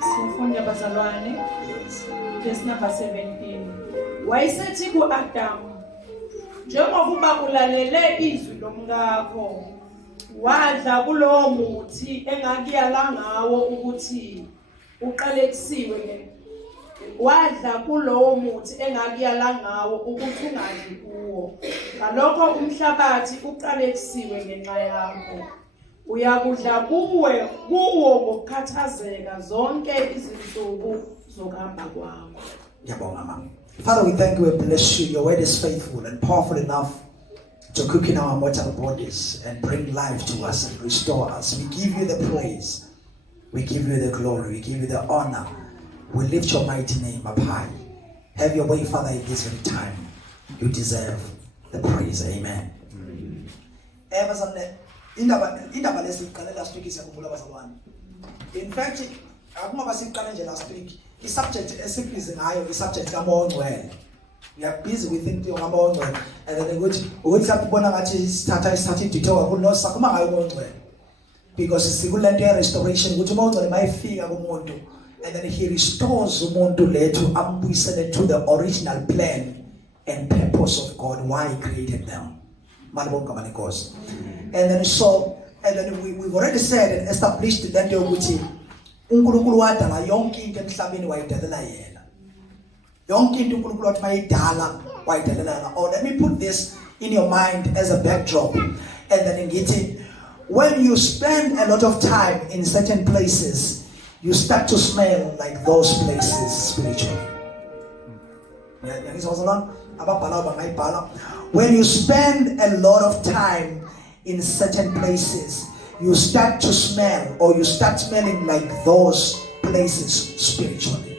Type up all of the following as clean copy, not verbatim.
Sifunda bazalwane verse number 17. Wayesethi ku-Adam, njengoba ulalele izwi lomkakho, wadla kulowo muthi engakuyala ngawo ukuthi uqalekisiwe, wadla kulowo muthi engakuyala ngawo ukuthi ungadli kuwo. Ngalokho umhlabathi uqalekisiwe ngenxa yakho. Uyakudla kuwo ngokukhathazeka zonke izinsuku zokuhamba kwakho. Ngiyabonga mama. Father, we thank you and bless you. Your word is faithful and powerful enough to cook in our mortal bodies and bring life to us and restore us. We give you the praise. We give you the glory. We give you the honor. We lift your mighty name up high. Have your way, Father, in this very time. You deserve the praise. Amen. Indaba lesiqale last week isiyakhumbula bazalwane. In fact, akungaba siqale nje last week. The subject esibhizi ngayo isubject kaMongcwele. We are busy with into kaMongcwele and then ukuthi ubona ngathi isithatha idetail kakhulu no sakuma ngayo uMongcwele. Because sikulento ye restoration ukuthi uMongcwele mayifika kumuntu and then he restores umuntu lethu ambuyisele to the original plan and purpose of God why he created them. Malibonga manikosi. And then we've already said and established that yokuthi uNkulunkulu wadala yonke into emhlabeni wayidalela yena. Yonke into uNkulunkulu wathi mayidala wayidalela yena. Oh, let me put this in your mind as a backdrop. And then ngithi when you spend a lot of time in certain places, you start to smell like those places spiritually. When you spend a lot of time in certain places, you start to smell or you start smelling like those places spiritually.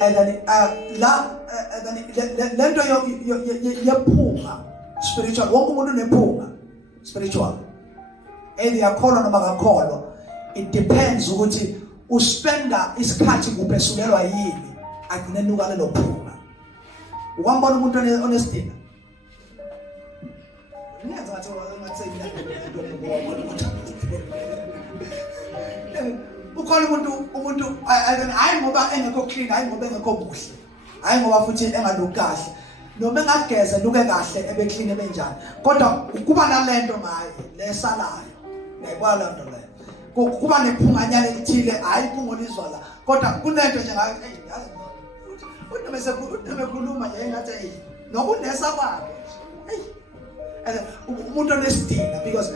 And then lento yephunga spiritual wonke umuntu unephunga spiritual eyakholwa noma akakholwa. It depends ukuthi uspenda isikhathi kuphesulelwa yini agcine nuka lelo phunga. Ukwambona umuntu onestina ukhona umuntu hayi ngoba engekho clean, hayi ngoba engekho buhle, hayi ngoba futhi engalukahle, noma engageza luke kahle ebe clean ebe njani, kodwa kuba nalento ngaye lesalayo ngiyayibona lento leyo. Kuba nephunganyana elithile, hayi iphungo lizwala, kodwa kunento nje ngayo yazi uthi mekhuluma nje engathi hey nokunesa kwakhe hey umuntu onesidina because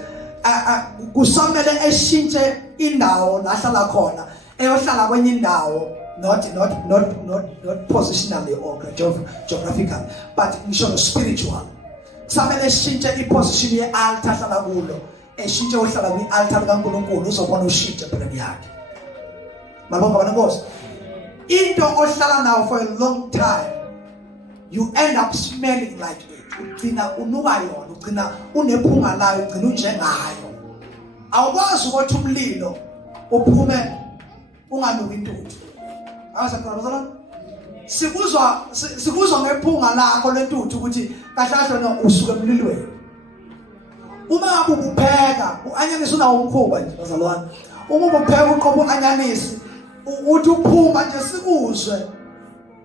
kusamele eshintshe indawo la hlala khona eyohlala kwenye indawo, not positionally or geographical but ngisho spiritual. Kusamele eshintshe iposition ye-altar hlala kulo, eshintshe ohlala kwi-altar kaNkulunkulu uzobona ushintshe empilweni yakhe. Mabonga bana Nkosi. Into ohlala nawo for a long time, you end up smelling like it. Ugcina unuka yona, ugcina unephunga layo, ugcina unjengayo. Awukwazi ukuthi umlilo uphume unganuki intuthu. Awusakhona bazalwane? Sikuzwa ngephunga lakho lentuthu ukuthi kahle kahle usuke emlilweni. Uma ubupheka, uanyanisi unawo umkhuba nje bazalwane. Uma ubupheka uqobo uanyanisi uthi uphuma nje sikuzwe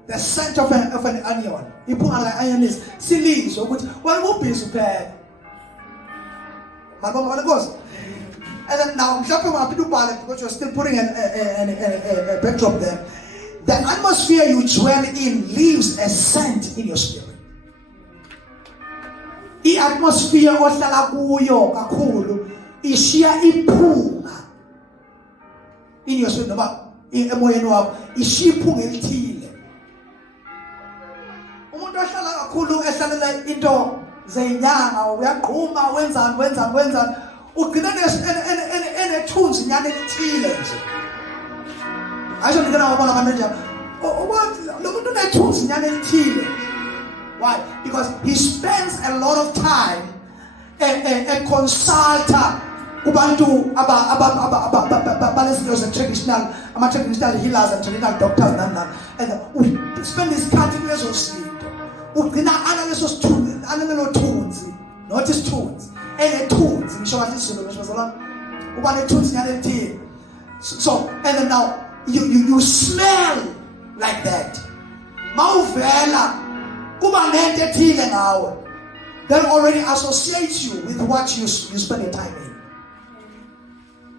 the scent of an onion. Iphunga la onion silizwe ukuthi wena ubhizi upheka. Mabonga Nkosi. And then now mhlawumbe ungaphinda ubhale because you're still putting a backdrop there. The atmosphere you dwell in leaves a scent in your spirit. The atmosphere ohlala kuyo kakhulu ishiya iphunga in your spirit noma emoyeni wakho ishiya iphunga elithile. Umuntu ohlala kakhulu ehlalela into zenyanga uyaqhuma wenzani ugcina enethunzi nyane elithile nje. Ayisho ngikena ngobona abantu nje lo muntu unethunzi nyane elithile. Why? Because he spends a lot of time a consultant kubantu balesizo traditional traditional healers and traditional doctors and spend his time in lezo zinto. Ugcina ana leso thunzi not isithunzi enethunzi ngisho kahle isizulu bezalwane uba nethunzi nyane elithini so and then now you smell like that mawuvela kuba nento ethile ngawe that already associates you with what you spend your time in.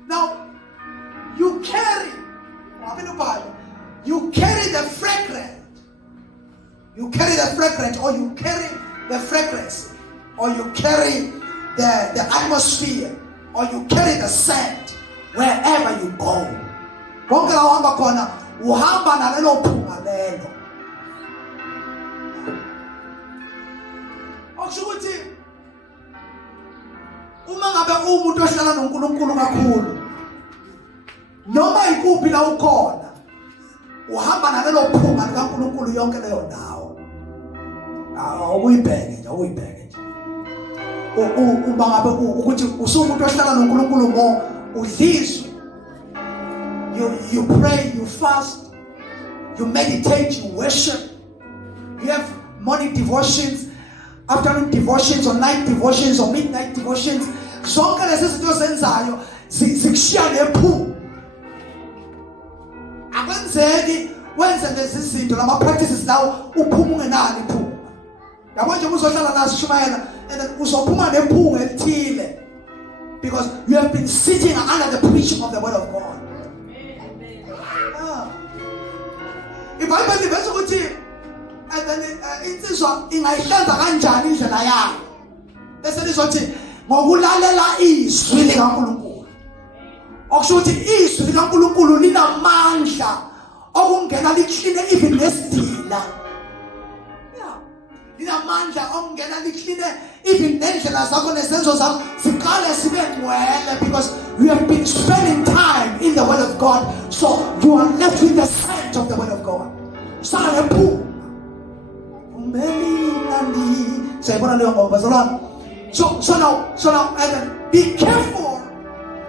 Now you carry the fragrance or you carry the fragrance or you carry the atmosphere or you carry the scent wherever you go. Konke la uhamba khona uhamba nalelo phunga lelo. Okusho ukuthi uma ngabe umuntu ohlala noNkulunkulu kakhulu noma ikuphi la ukhona uhamba nalelo phunga likaNkulunkulu yonke leyo ndawo. Awuyibheke nje uma ngabe ukuthi usumuntu ohlala noNkulunkulu ngo udlizwe you pray, you fast, you meditate, you worship, you have morning devotions, afternoon devotions or night devotions or midnight devotions. Zonke lezi zinto zenzayo zikushiya nephunga. Akwenzeki wenze lezi zinto lama practices lawo uphuma ungenani iphunga. Yabo nje uzohlala naso shumayela and then uzophuma nephunga elithile because you have been sitting under the preaching of the word of God. iBhayibheli liveza ukuthi and then insizwa ingayihlanza kanjani indlela yayo bese lizothi ngokulalela izwi likaNkulunkulu. Okusho ukuthi izwi likaNkulunkulu linamandla okungena likline even nesidila. Linamandla okungena likline even nendlela zakho nesenzo zakho siqale sibe ngcwele because you have been spending time in the word of God, so you are left with the scent of the word of God. So now and then be careful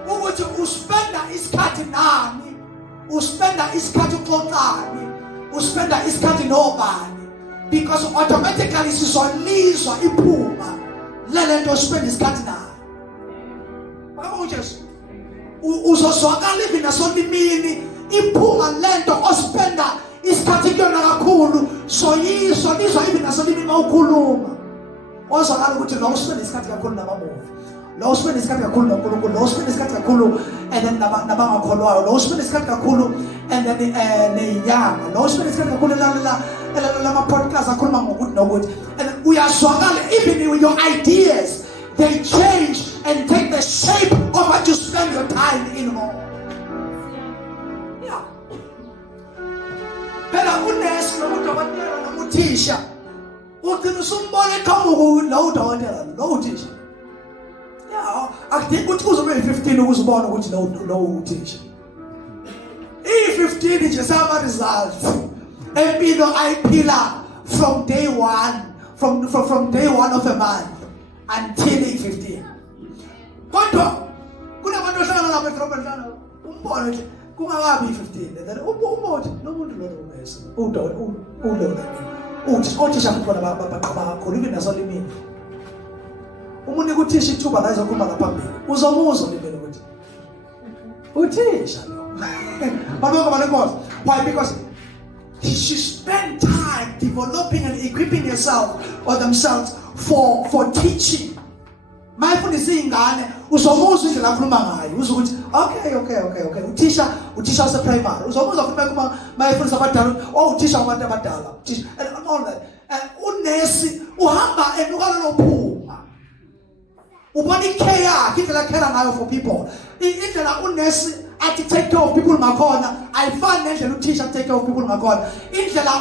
ukuthi uspenda isikhathi nani, uspenda isikhathi uxoxani, uspenda isikhathi nobani, because automatically sizolizwa iphunga lelento uspenda isikhathi nayo. Bakho Jesu uzozwakala even nasolimini iphunga lento ospenda isikhathi kuyona kakhulu soyizwa lizwa even nasolimini mawukhuluma ozwakala ukuthi lo uspenda isikhathi kakhulu namamuvi, lo uspenda isikhathi kakhulu noNkulunkulu, lo uspenda isikhathi kakhulu and then nabangakholwayo, lo uspenda isikhathi kakhulu and then nenyanga, lo uspenda isikhathi kakhulu lama podcast akhuluma ngokuthi nokuthi, and uyazwakala even with your ideas they change and take the shape of what you spend your time in home. Yeah. Phela unesi nokudokotela nomuthisha ugcina usumbona eqhamuka lo udokotela lo uthisha. Yeah, akudingi ukuthi kuzobe 15 ukuzibona ukuthi lo uthisha. I15 nje sama results. Empilo ayiphila from day one, from day one of a month until 15. Kodwa kunabantu ohlala lapha edrobheni lana umbone nje kungakabi 15 then umuntu nomuntu lo umese uthisha kukhona baqhaba kakhulu even nasolimini umuntu ukuthisha ithuba la izokhuluma ngaphambili uzomuzwa libele ukuthi uthisha lo babonke abanenkosi. Why? Because she spent time developing and equipping herself or themselves for teaching. Mayifundisa izingane uzomuzwa indlela akhuluma ngayo uzwe ukuthi okay uthisha wase primary uzomuzwa futhi mayifundisa abadala uthisha abantu abadala and all that. Unesi uhamba enukala lophuma ubona care yakhe indlela care ngayo for people, indlela unesi athi take care of people ngakhona ayifani nendlela uthisha take care of people ngakhona, indlela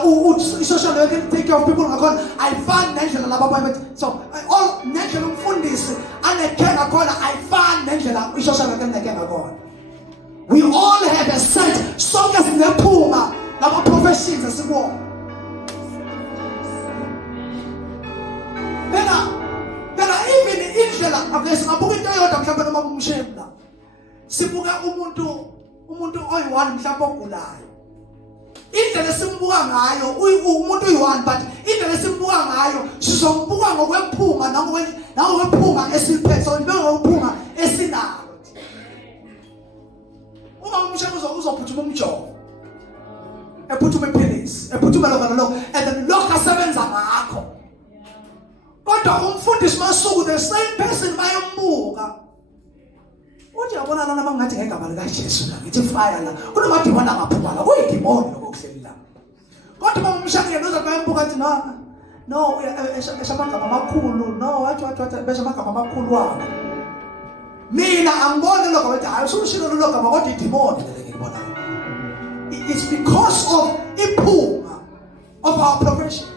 social worker take care of people ngakhona ayifani nendlela laba bayithi so all nendlela umfundisi anecare ngakhona ayifani nendlela social worker anecare ngakhona. We all have a set sonke sinephunga lama professions esikuona. Phela even indlela abesingabuka into eyodwa mhlawumbe noma umshemla sibuka umuntu oyi-1 mhlawumbe ogulayo indlela esimbuka ngayo umuntu uyi-one, but indlela esimbuka ngayo sizombuka ngokwephunga nangokwephunga esiliphethe, ngokuphunga esinalo. Uma umshayeli uzophuthuma umjovo, ephuthuma iphilisi, ephuthuma lokho nalokho, and then lokho asebenza ngakho. Kodwa umfundisi masuku the same person bayombuka. Uthi yabona lana mangathi ngegama lika Jesu la, ngithi fire la. Kunomadimoni angaphuma la, kuyidimoni lokuhleli la. Kodwa uma umshayeli uzothi bayombuka athi no, eshamagama amakhulu, no, wathi beshamagama amakhulu wabo. Mina angibone lokho bathi hayi usushilo lokho gama kodwa idimoni leke ngibona. It's because of iphunga of our profession.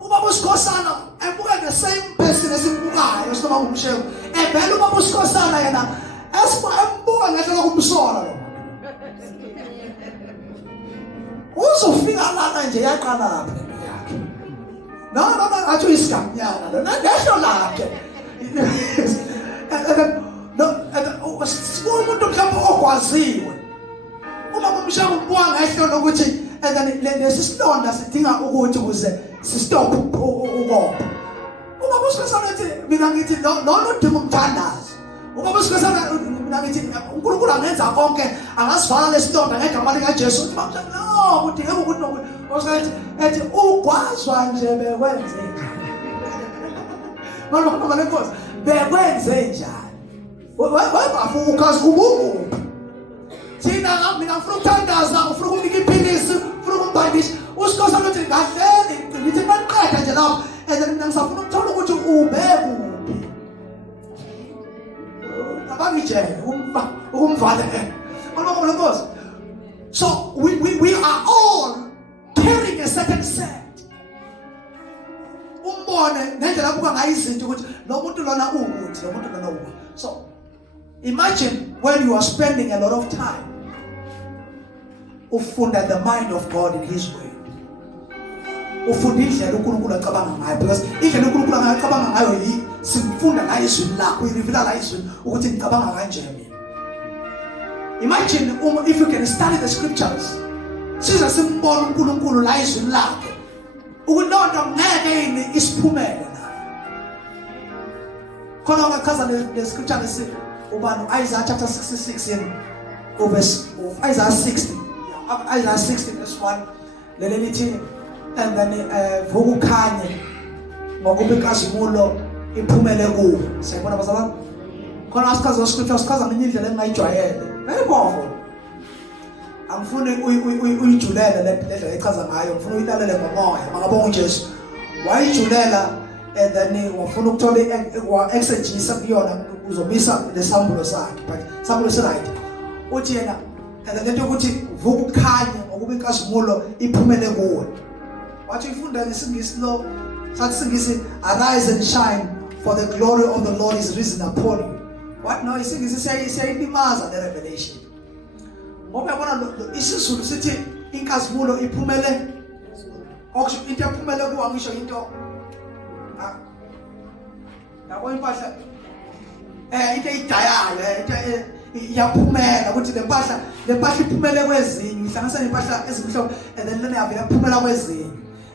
Ubaba uSikhosana ebuka the same person esimbukayo sinoba umshewu. Evela ubaba uSikhosana yena embuka ngehlela kumsola lo. Uzofika lana nje yaqala lapha lento yakhe. No, athi isigamnyana lo. Ngesho lakhe. No, umuntu mhlawumbe okwaziwe. Uma umshawu ubuka ngehlela ukuthi lesi silonda sidinga ukuthi ukuze sistop ukopha. Uma uSikhosana ethi mina ngithi lo udinga umthandazo. Uma uSikhosana mina ngithi uNkulunkulu angenza konke, angasivala lesilonda ngegama lika Jesu. No, udinga ukuthi uSikhosana ethi ugwazwa nje bekwenze. Manje lenkosi bekwenze njani? Wabafu ukazi ubungu. Thina mina ngifuna ukuthandaza, ufuna ukunika iphilisi, ufuna ukumbandisha. uSikhosana uthi ngahleli ngithi maqeda nje lapho, and mina ngisafuna ukuthola ukuthi ubekuphi. Abangitshela ukumvala ngoba lenkosi. So we are all carrying a certain set. Umbone nendlela abuka ngayo izinto ukuthi lo muntu lona ukuthi lo muntu lona uba. So imagine when you are spending a lot of time ufunda the mind of God in His way. Ufunda indlela uNkulunkulu acabanga ngayo, because indlela uNkulunkulu acabanga ngayo simfunda la izwi lakho, irivela la izwi ukuthi ngicabanga kanjani mina. Imagine if you can study the scriptures, siza simbona uNkulunkulu la izwi lakhe, ukulonda ngeke yini isiphumele na. Khona ngachaza le scripture lesi ubani Isaiah chapter 66 in verse Isaiah 60. Isaiah 60 verse 1. Lelelithi and then vukukhanye ngokuba inkazimulo iphumele kuwe. Siyabona bazalwane? Khona asichaza scripture asichaza ngenye indlela engayijwayele. Very powerful. Angifuni uyijulele lendlela echaza ngayo, ngifuna uyilalele ngomoya. Mangabonga uJesu. Wayijulela and then wafuna ukuthola exegese kuyona uzomisa lesambulo sakhe, but sambulo right. Uthi yena and then ukuthi vukukhanye ngokuba inkazimulo iphumele kuwe. Wathi ifunda lesingisi lo sathi singisi arise and shine, for the glory of the Lord is risen upon you. What no isingisi siyayilimaza le revelation. Ngoba yabona isizulu sithi inkazimulo iphumele, okusho into ephumele kuwa ngisho into yabo impahla into idayayo into iyaphumela ukuthi le mpahla iphumele kwezinye, ihlanganisa impahla ezimhlophe and then lena yavela iphumela kwezinye,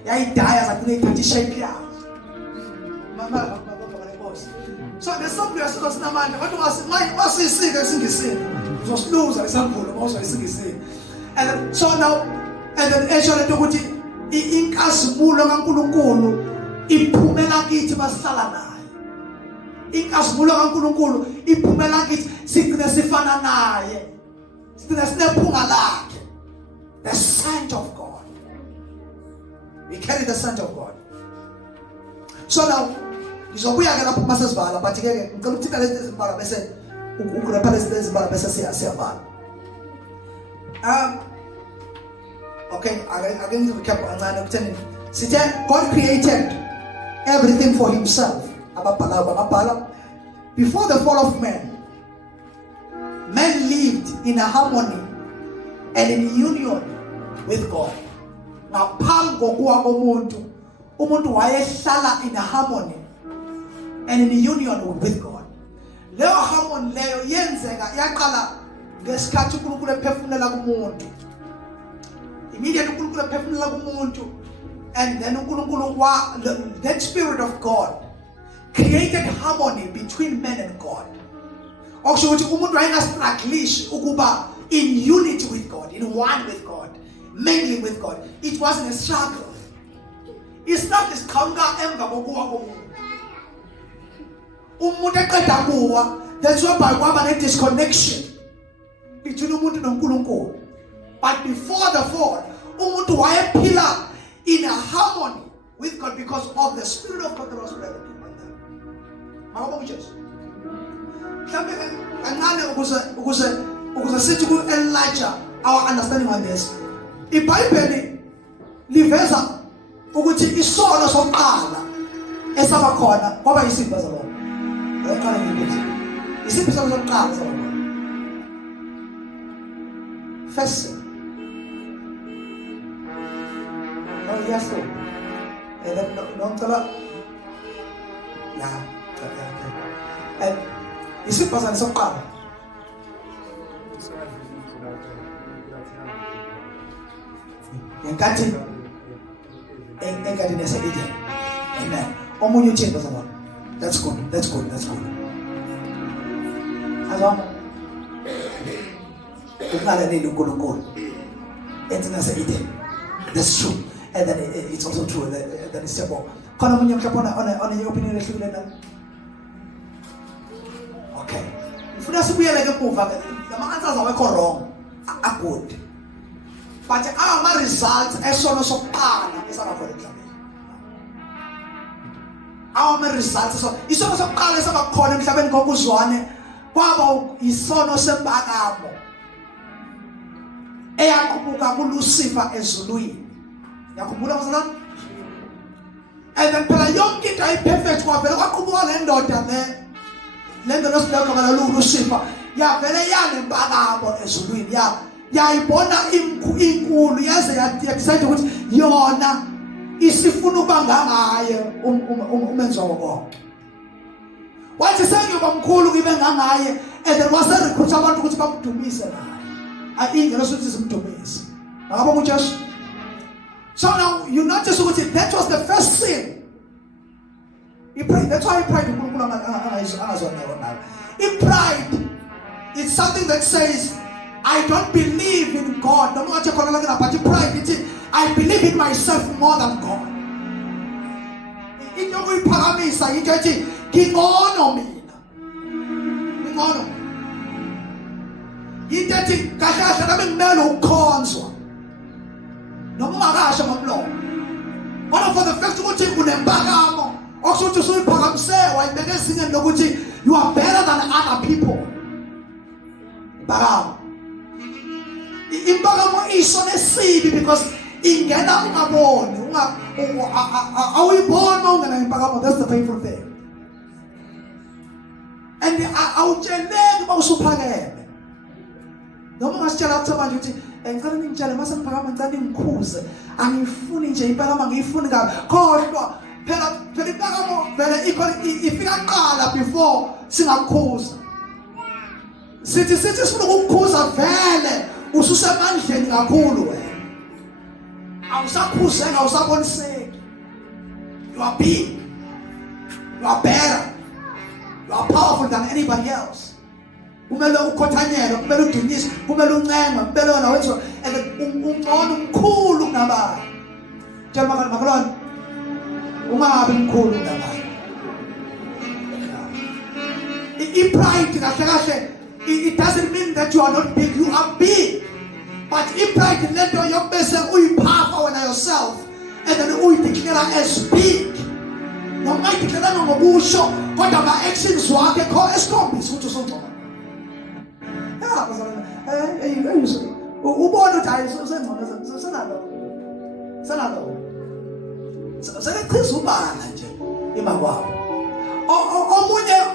yayidaya zaphinde ithatha shape yayo. Mama lenkosi. So lesambulo yasilo sinamandla, kodwa wasisike singisini uzosiluza lesambulo mawuza isingisini. And then, so now and then esho lento ukuthi inkazimulo kaNkulunkulu iphumela kithi basihlala naye. Inkazimulo kaNkulunkulu iphumela kithi sigcine sifana naye, sigcine sinephunga lakhe, the scent of God. We carry the scent of God. So now ngizobuya ke lapho masesivala, but ke ngicela ukuthina lezi zimbala bese ugrepha lezi zimbala bese siyavala. Okay, I can recap kancane ukuthini. Sithe God created everything for himself. Ababhala before the fall of man lived in a harmony and in union with God. Ngaphambi kokuwa komuntu, umuntu wayehlala in a harmony and in a union with God. Leyo harmony leyo yenzeka yaqala ngesikhathi uNkulunkulu ephefumulela kumuntu. immediately uNkulunkulu ephefumulela kumuntu, and then that Spirit of God created harmony between man and God. Okusho ukuthi umuntu wayengastrugglish ukuba in unity with God, in one with God, mainly with God. It wasn't a struggle. It's not this kanga emva kokuwa komuntu. Umuntu eqeda kuwa, that's why kwaba ne disconnection between umuntu noNkulunkulu. But before the fall, umuntu wayephila in a harmony with God because of the Spirit of God that was present in them. Mawabonga Jesu. Mhlambe kancane ukuze sithi ku Elijah our understanding on this. IBhayibheli liveza ukuthi isono sokuqala esaba khona kwaba yisipho zabo. Ayaqala ngibuza. Isipho sokuqala saba khona. First sin. Oh yes, so. And then don't tell her. Yeah, okay. And isipho sokuqala. Enkathi nese Eden. Amen. Omunye uthemba zabo. That's good. Azama. Ukungalaleli uNkulunkulu. Enze nese Eden. That's true. And then it's also true that it's simple. Khona omunye mhlawumbe on your opinion ehlukile na. Okay. Ufuna sibuyele ke kuva lama answers awekho wrong. Are good. But our results esono sokuqala esabakhona emhlabeni. Our results isono sokuqala esabakhona emhlabeni ngokuzwane kwaba isono sembakamo eyaqhubuka kuLucifer ezulwini. Yakhumbula mzalwane? And then phela yonke into ayiperfect kwavela kwaqhubuka le ndoda le ndoda esilekho Lucifer yavele yanembakamo ezulwini yayibona inkulu yaze yadecide ukuthi yona isifuna ukuba ngaye umenzo wonke. Wathi sengiyoba mkhulu ngibe ngaye, and then wase recruit abantu ukuthi bamdumise naye. Ayingelo sokuthi simdumise. Akabonga uJesu. So now you notice ukuthi that was the first sin. He prayed. That's why he prayed uNkulunkulu angazona. He pride. It's something that says I don't believe in God. No matter what, but pride. I believe in myself more than God. In your way, paramisa, in your king honor me. King honor. In that thing, Kasha, I'm no console. No matter what, one of the first one thing with them bagamo. Also to say paramse, why they sing and loguti, you are better than other people. Bagamo. Imbagamo isone sibi because ingena ungaboni awuyibona ungena imbagamo. That's the painful thing. And awutsheleki bawusuphakeme noma masitshela ukuthi manje uthi ngicela ningitshele mase ngiphakama ngicela ngikhuze angifuni nje imbagamo ngiyifuni kabi kodwa phela imbagamo vele ifika qala before singakhuza sithi sifuna ukukhuza vele ususemandleni kakhulu wena awusakhuzeka awusaboniseki. You are big, you are better, you are powerful than anybody else. Kumele ukhothanyelwe, kumele udunyiswe, kumele uncengwe, kumele wena wenziwe and ungcono umkhulu kunabanye. Tshela makalona ungabi mkhulu kunabanye. I-pride kahle kahle it doesn't mean that you are not big, you are big. But if pride let your young person powerful on yourself and then we declare as big. No might declare no busho, but my actions work a call as copies, which is something. Ubono tayo sanalo. Sana kuzubana nje imakwabo.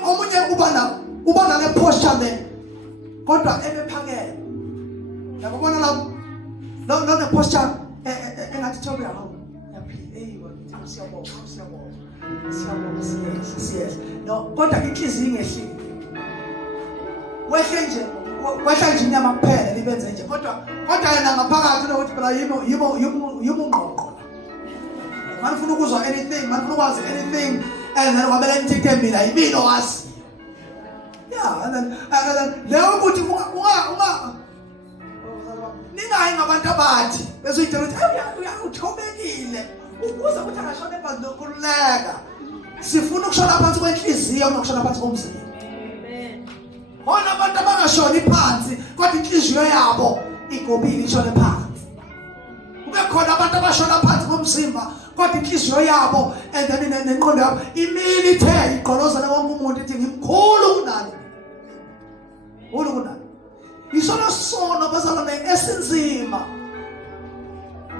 Omunye ubana le posture le. Kodwa ebephakeme. Yakubona la no posture engathi thobe yawo. Yaphila siyabonga. No kodwa inhliziyo ingehlile. Wehle nje kwehla nje inyama kuphela libenze nje kodwa yena ngaphakathi ukuthi phela yibo ngqoqo manifuna ukuzwa anything manifuna ukwazi anything and then wabele nithethe mina yimina owazi yeah and then leyo ukuthi unga ningayi ngabantu abathi bezoyitshela ukuthi uthobekile ukuze ukuthi angashona phansi nokhululeka sifuna ukushona phansi kwenhliziyo kunokushona phansi komzimba bona abantu abangashoni phansi kodwa inhliziyo yabo igobile ishone phansi kube khona abantu abashona phansi ngomzimba kodwa inhliziyo yabo and then nenqondo yabo imini ithe igqolozana wonke umuntu ethi ngimkhulu kunani isona sono bazalwane esinzima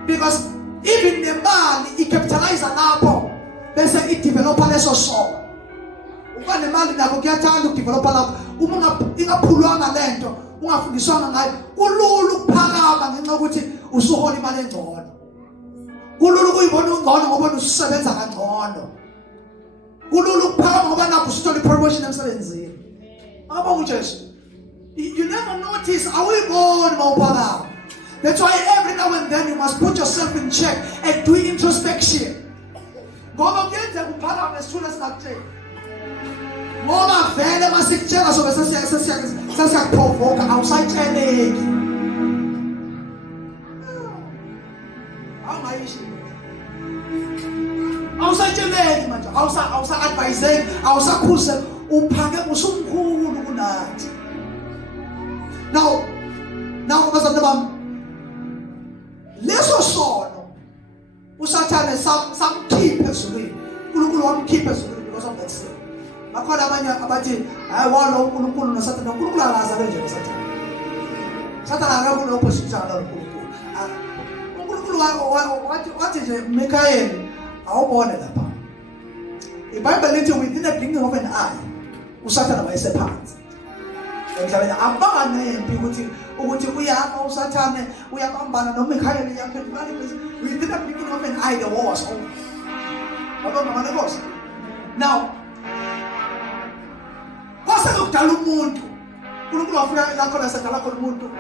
because even nemali icapitalize lapho bese idevelopa leso sono uba nemali nabo kuyathanda ukudevelopa lapho uma ingaphulwanga lento ungafundiswanga ngayo kulula ukuphakama ngenxa ukuthi usuhola imali engcono kulula ukuyibona ungcono ngoba ususebenza kangcono kulula ukuphakama ngoba napho usuthola ipromotion emsebenzini abonga uJesu. You never notice awuyiboni mawuphakama. That's why every now and then you must put yourself in check and do introspection. Ngoba kuyenzeka uphakama nesithule singakutshela ngoba vele masikutshela sobe sesiyakuprovoka awusayitsheleki awungayishi awusayitsheleki manje awusa-adviseki awusakhuse uphake usumkhulu kunathi now bazalwane bami leso sono usathane samkhiphe ezulwini uNkulunkulu wamkhiphe ezulwini because of that sin bakhona abanye abathi hayi walo uNkulunkulu noSathane uNkulunkulu akazabe nje noSathane Sathane akabe opposite ala uNkulunkulu wathi nje Mikhaeli awubone lapha iBhayibheli lithi within a blink of an eye uSathane wayese phansi emhlabeni abanganempi ukuthi uyapha uSathane uyabambana noMikhaeli yakhe within a blink of an eye the war was over babamba ngeNkosi now kwase lokudala umuntu uNkulunkulu wafika la khona sadala khona umuntu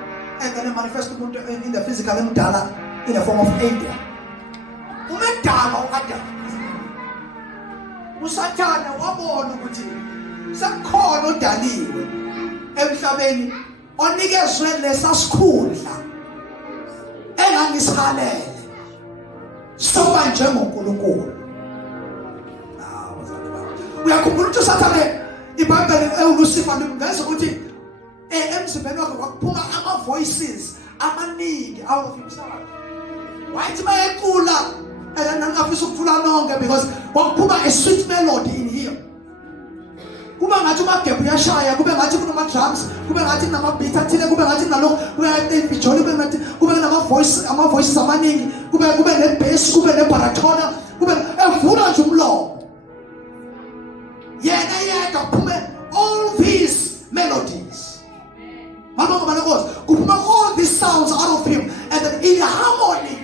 and then manifest umuntu in the physical emdala in the form of angel umedala uAdam uSathane wabona ukuthi sekukhona odaliwe emhlabeni onikezwe lesasikhundla engangisikhalele soba njengoNkulunkulu uyakhumbula ukuthi uSathane iBhayibheli elucifer limveza ukuthi emzimbeni wakhe kwakuphuma ama-voices amaningi out of himself wayithi mayecula and angafisa ukuthula nonke because kwakuphuma a sweet melody in him kube ngathi umagebhu uyashaya kube ngathi kunama-drums kube ngathi kunama-beat athile kube ngathi kunalokho kube ngathi ibijoli kube ama-voices amaningi kube ne-bass kube ne-baratona kube evula nje umlomo yena yedwa kuphume all these melodies kuphume all these sounds out of him and then in harmony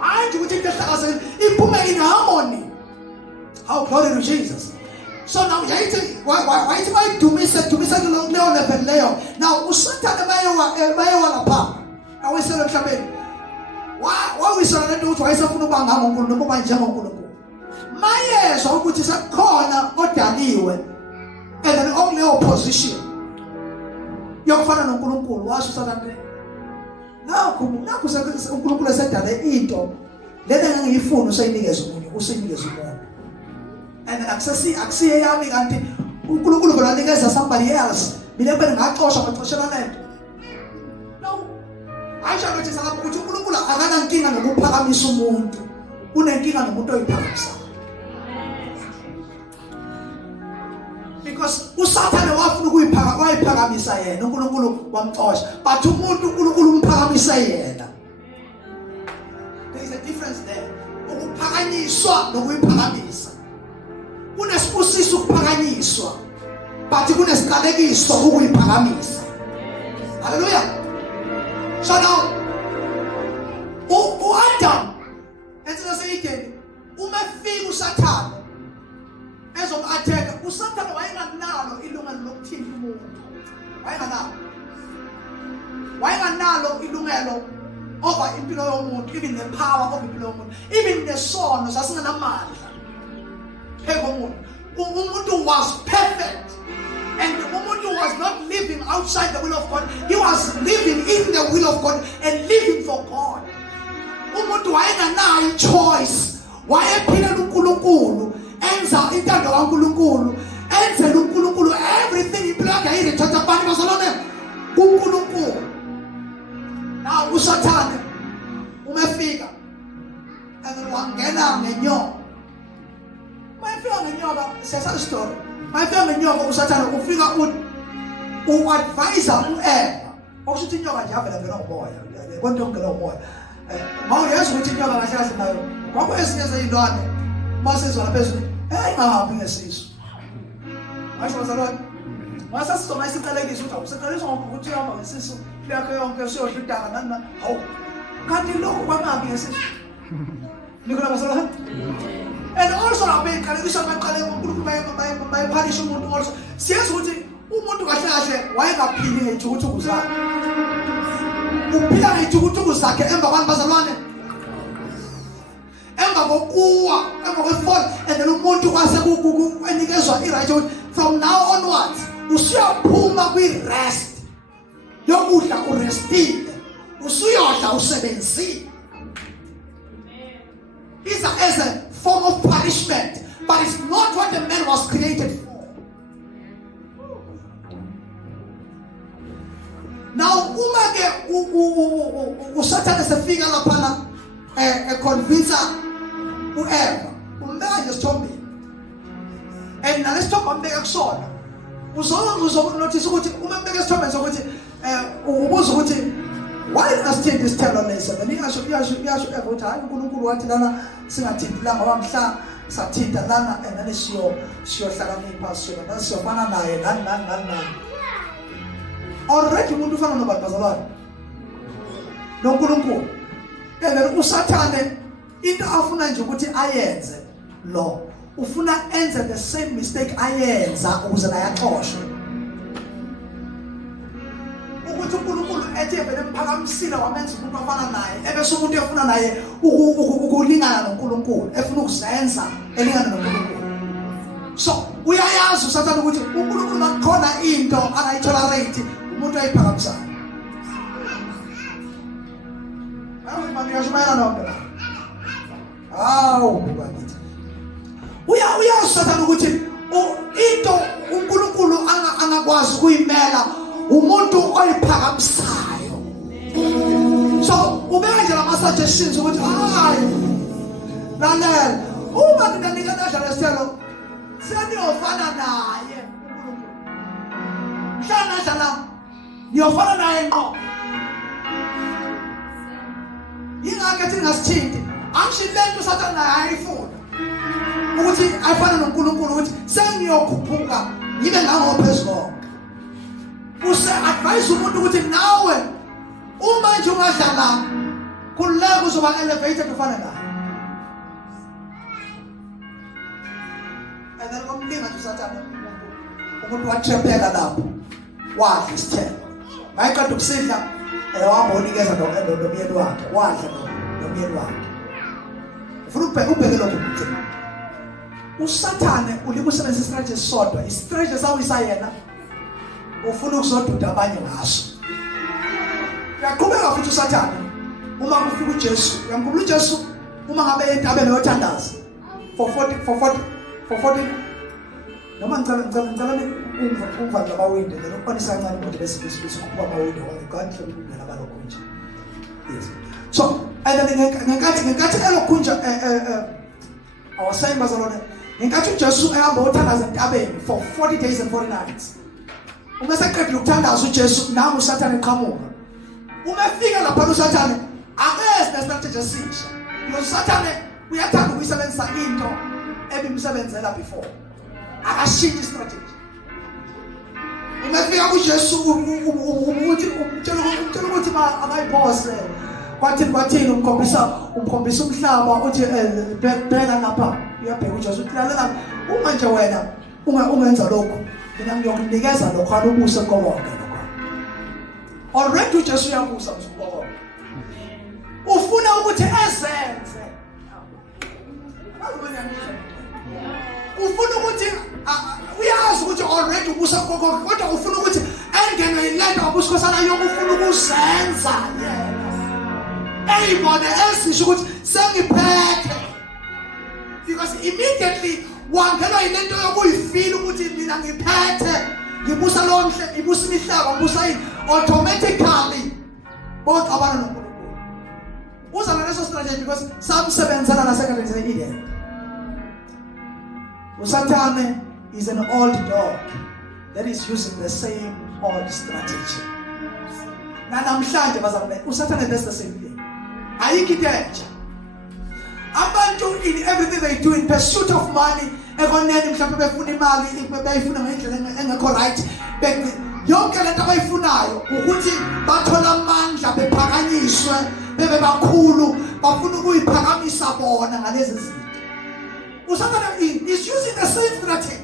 hayi nje ukuthi ihlakazeni iphume in harmony. How glory to Jesus. So now yayithi bayidumise kuleyo level leyo. Now uSathane mayewa lapha awesele emhlabeni wawisela lento ukuthi wayesafuna ukuba ngaNkulunkulu noma njengoNkulunkulu mayezwa ukuthi sekukhona odaliwe and then okuleyo position yokufana noNkulunkulu washo uSathane nakho uNkulunkulu esedale into lena engangiyifuna useyinikeza umuntu useyinikeza umuntu and akusiye yami kanti uNkulunkulu belanikeza somebody else mina bengaxoshwa baxoshela lento no ayisho ukuthi salapho ukuthi uNkulunkulu akanankinga nokuphakamisa umuntu unenkinga nomuntu oyiphakamisa because uSathane wafuna ukuyiphakamisa yena uNkulunkulu wamxosha but umuntu uNkulunkulu umphakamisa yena. There is a difference there. Ukuphakanyiswa nokuyiphakamisa kunesibusiso ukuphakanyiswa but kunesiqalekiso ukuyiphakamisa. Hallelujah. So now uAdam enza seyideni umefika uSathane ezomu-attack uSathane wayenganalo ilungelo lokuthinta umuntu wayenganalo wayenganalo ilungelo over impilo yomuntu, even the power of impilo yomuntu, even the sono sasingenamandla phezu komuntu. Umuntu was perfect, and umuntu was not living outside the will of God. He was living in the will of God and living for God. Umuntu wayenganayo choice, wayephilela uNkulunkulu, enza intando kaNkulunkulu, enzela uNkulunkulu everything impilo yakhe ayithatha abantu bazalwane kuNkulunkulu. Now uSathane umefika and wangena ngenyoka. Mayifika ngenyoka sesa story. Mayifika ngenyoka uSathane ufika u-advisor uEva. Okusho inyoka nje avela ngena umoya. Konke ongena umoya. Mawuyazi ukuthi inyoka kahle kahle nayo. Kwakho ezinye zezilwane masizona phezulu. Ayingahambi ngesisu. Ayisho bazalwane. Masa sizoma isiqalekiso ukuthi awuseqaliswa ngokuthi uhamba ngesisu yakho yonke usiyodludanga nana. Hawu. Kanti lokho kwangabi ngesisu. Nikho bazalwane. And also abeqalekisa baqale uNkulunkulu bayiphanisha umuntu also. Siyazi ukuthi umuntu kahle kahle wayengaphili ngejukuthuku zakhe. Uphila ngejukuthuku zakhe emva kwani bazalwane. Emva kokuwa, emva kwefall, and then umuntu kwase enikezwa iright from now onwards usiyaphuma kwi-rest yokudla urestile, usuyodla usebenzile. It's as a form of punishment, but it's not what the man was created for. Now, uSathane sefika laphana convince uEva umbeka nje sithombe, and nalesithombe ambeka kusona uzonotice ukuthi uma mbeka isithombe sokuthi ubuza ukuthi why asithini this tell lesson. And yasho Eva ukuthi hayi uNkulunkulu wathi lana singathinti la ngoba mhla sathinta lana and siyohlakanipha siyona siyofana naye nani. Already umuntu ufana nobantu bazalwane noNkulunkulu. And then uSathane into afuna nje ukuthi ayenze lo ufuna enze the same mistake ayenza ukuze naye axoshwe. Ukuthi uNkulunkulu ethi vele emphakamisile wamenza umuntu afana naye, ebese umuntu efuna naye ukulingana noNkulunkulu, efuna ukuzenza elingana noNkulunkulu. So uyayazi uSathane ukuthi uNkulunkulu makukhona into angayitolerate umuntu ayiphakamisayo. Ngiyashumayela nonke la. Hawu bakithi. Uyazi uSathane ukuthi into uNkulunkulu angakwazi ukuyimela umuntu oyiphakamisayo. So ubeka nje lama suggestions ukuthi hayi lalela uma nginika nadla lesithelo seniyofana naye uNkulunkulu. Mhlana dlala niyofana naye ngqo. Yingakho ethi ngasithinti angisho lento uSathane naye ayifuna ukuthi ayifana noNkulunkulu ukuthi sengiyokhuphuka ngibe ngangophezulu. Use-advise umuntu ukuthi nawe uma nje ungadlala kuleko uzoba elevated ufana naye. And then komlinga nje uSathane umuntu wathempela lapho wadla isithelo. Mayiqeda ukusidla wahamba unikeza nomyeni wakhe, wadla nomyeni wakhe. Ufuna ubheke lokho ukuthi uSathane ulike usebenzisa istrategy sodwa, istrategy sawuyisayena ufuna ukuzoduda abanye ngaso. Uyaqhubeka futhi uSathane uma kufika uJesu. Uyamkhumbula uJesu uma ngabe entabeni yothandaza for 40 noma ngicela umva labawinde lokubonisa kancane ukuthi bese kuba amawinde wakanhle ukungena balokho nje. Yes. So and then ngenkathi elokhunja awasayini bazalwane, ngenkathi uJesu ehamba uthandaza entabeni for 40 days and 40 nights. Uma seqedile ukuthandaza uJesu nami uSathane eqhamuka. Uma efika lapha uSathane akeze nestrategy esisha. uSathane uyathanda ukuyisebenzisa into ebimsebenzela before. Akashintsha istrategy. Uma efika kuJesu umtshela ukuthi akayiphose. Kwathini umkhombisa umhlaba uthi bheka lapha uyabheka uJesu uthi lalela uma nje wena ungenza lokho mina ngiyokunikeza lokho alubuse konke lokho. already uJesu uyabusa mzukulu. Ufuna ukuthi ezenze. Ufuna ukuthi uyazi ukuthi already ubusa kokho kodwa ufuna ukuthi engene ilento abusikhosana yonke ufuna ukuzenza yena. Eyibone esisho ukuthi sengiphethe. Because immediately wangena ilento yokuyifeel ukuthi mina ngiphethe ngibusa lonke ibusa imihlaba ngibusa automatically bonke abantu noNkulunkulu. Uza naleso strategy because samsebenzela nasekade Eden. Satan is an old dog that is using the same old strategy. Namhlanje bazalwane uSatan does the same thing. Ayikho into entsha. Abantu in everything they do in pursuit of money, ekoneni mhlawumbe befuna imali, bayifuna ngendlela engekho right. Yonke lento abayifunayo ukuthi bathola amandla bephakanyiswe, bebe bakhulu, bafuna ukuyiphakamisa bona ngalezi zinto. USatan is using the same strategy.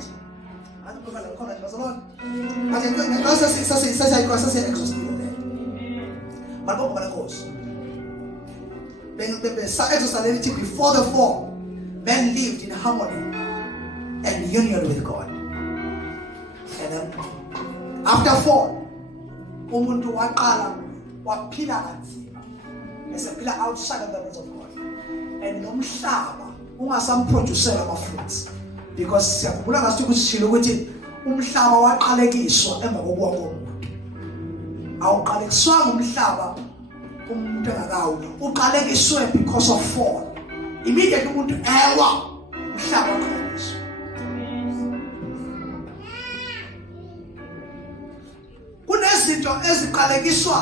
Before the fall, men lived in harmony and union with God. And then after fall, umuntu waqala waphila kanzima. Esephila outside of the laws of God. And nomhlaba ungasamproducera ama-fruits. Because siyakubona ngathi kusishilo ukuthi umhlaba waqalekiswa emva kokuwa komuntu. Awuqalekiswanga umhlaba umuntu engakawo. Uqalekiswe because of fall. Immediately umuntu ewa umhlaba waqalekiswa. Kunezinto eziqalekiswa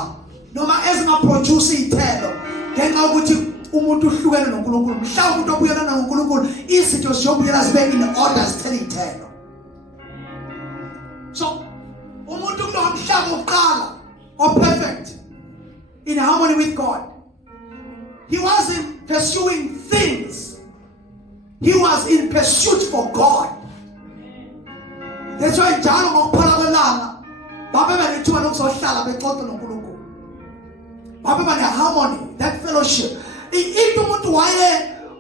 noma ezingaproduce ithelo ngenxa ukuthi umuntu uhlukene noNkulunkulu. Mhlawumbe umuntu obuyelana noNkulunkulu izinto ziyobuyela zibe in order zithele ithelo. So umuntu lo mhlaba oqala o perfect in harmony with God. He wasn't pursuing things. He was in pursuit for God. That's why njalo ngokuphala kwelanga babe benethuba lokuzohlala bexoxa noNkulunkulu. Babe bane harmony, that fellowship. If umuntu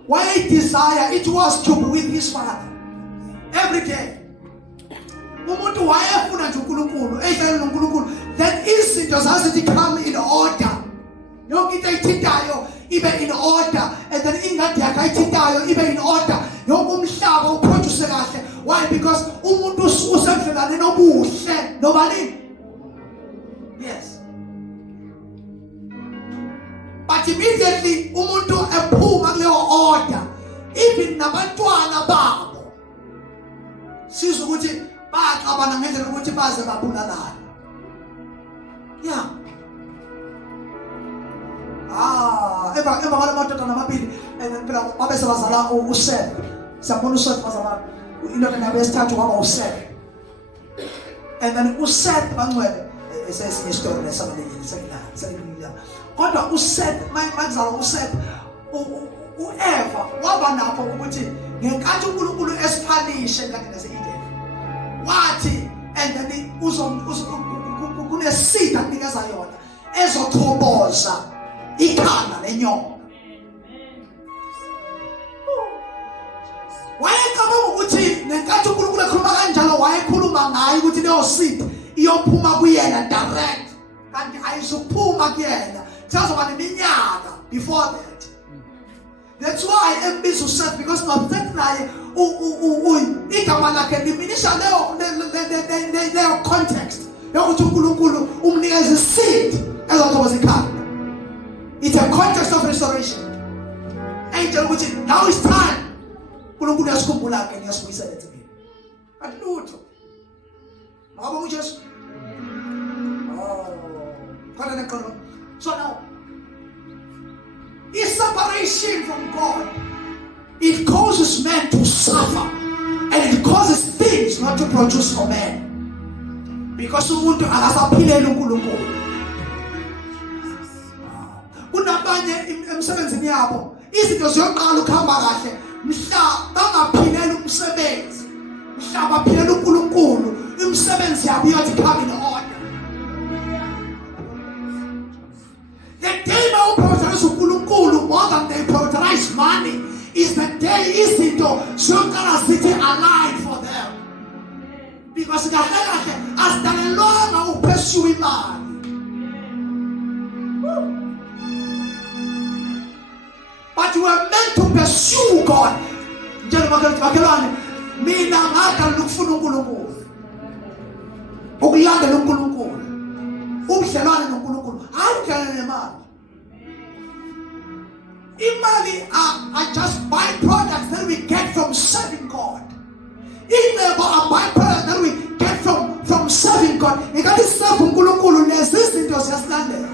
waye desire, it was to be with his father every day. Umuntu wayefuna nje uNkulunkulu, ehlala noNkulunkulu, then izinto zazithi come in order. Yonke into ayithintayo ibe in order, and then ingadi yakhe ayithintayo ibe in order. Yonke umhlaba uproduce kahle. Why? Because umuntu usendlelane nobuhle nobani? Yes. But immediately umuntu ephuma kuleyo order, even nabantwana babo sizwe ukuthi baxabana ngendlela ukuthi baze babulalana. Yeah. Emva kwalamadodana amabili phela babe sebazala uSeth. Siyabona uSeth bazala indodana yabo yesithathu kwaba uSeth. And then uSeth bangcwele esesinye isitori lesabalekile. Kodwa uSeth makuzala uSeth uEva waba napho ukuthi ngenkathi uNkulunkulu esiphanishe kade nase-Eden wathi and then kunesida anikeza yona ezothoboza ikhanda lenyonga. Wayecabanga ukuthi ngenkathi uNkulunkulu ekhuluma kanjalo wayekhuluma ngayo ukuthi leyo seed iyophuma kuyena direct kanti ayizuphuma kuyena. Before that. That's why embiza uSeth because ngaphakathi naye igama lakhe liminisha leyo context yokuthi uNkulunkulu umnikeza iseed ezothoboza ikhanda. It's a context of restoration. Angel ukuthi now is time uNkulunkulu yasikhumbula ke niyasibuyisela ethibeni. Kanti lutho ngaba uJesu kana neqolo. So now, is separation from God. It causes man to suffer, and it causes things not to produce for man. Because umuntu akasaphilela uNkulunkulu. Kunabanye emsebenzini yabo, izinto ziyoqala ukuhamba kahle, mhla bangaphilela umsebenzi, mhla baphilela uNkulunkulu, umsebenzi yabo iyothi come in order. than they prioritize money is the day izinto zoqala zithi aligned for them. Because kahle asidalelwanga upursue imali. But you are meant to pursue God. Njengoba mina ngada lokufuna uNkulunkulu. Ukulandela uNkulunkulu. Ubudlelwane noNkulunkulu. Awudlala nemali. Imali are just byproducts that we get from serving God. If are byproducts that we get from serving God. Ikati serve uNkulunkulu lezizinto ziyasilandela.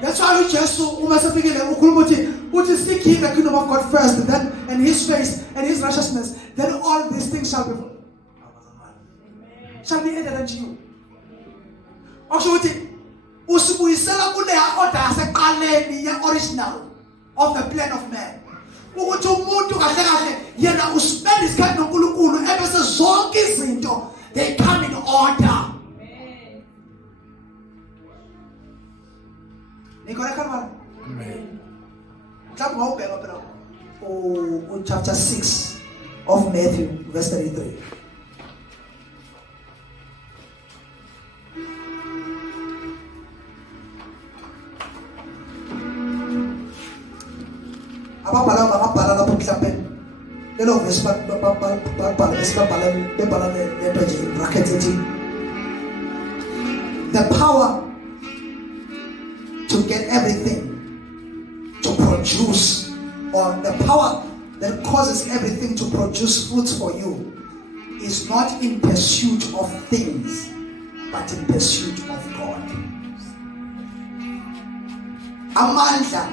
That's why Jesus umasefikile ukhuluma uthi seek ye the kingdom of God first, and His face and His righteousness, then all these things shall be added unto you. Okusho ukuthi usibuyisela kuleya order yaseqaleni ye original of the plan of man. Ukuthi umuntu kahle kahle yena uspend isikhathi noNkulunkulu ebese zonke izinto they come in order. Amen. Chapter 6 of Matthew, verse 33. Ababhala lapho mhlawumbe lelo verse babhala in brackets ethi the power to get everything to produce, or the power that causes everything to produce fruits for you is not in pursuit of things but in pursuit of God. Amandla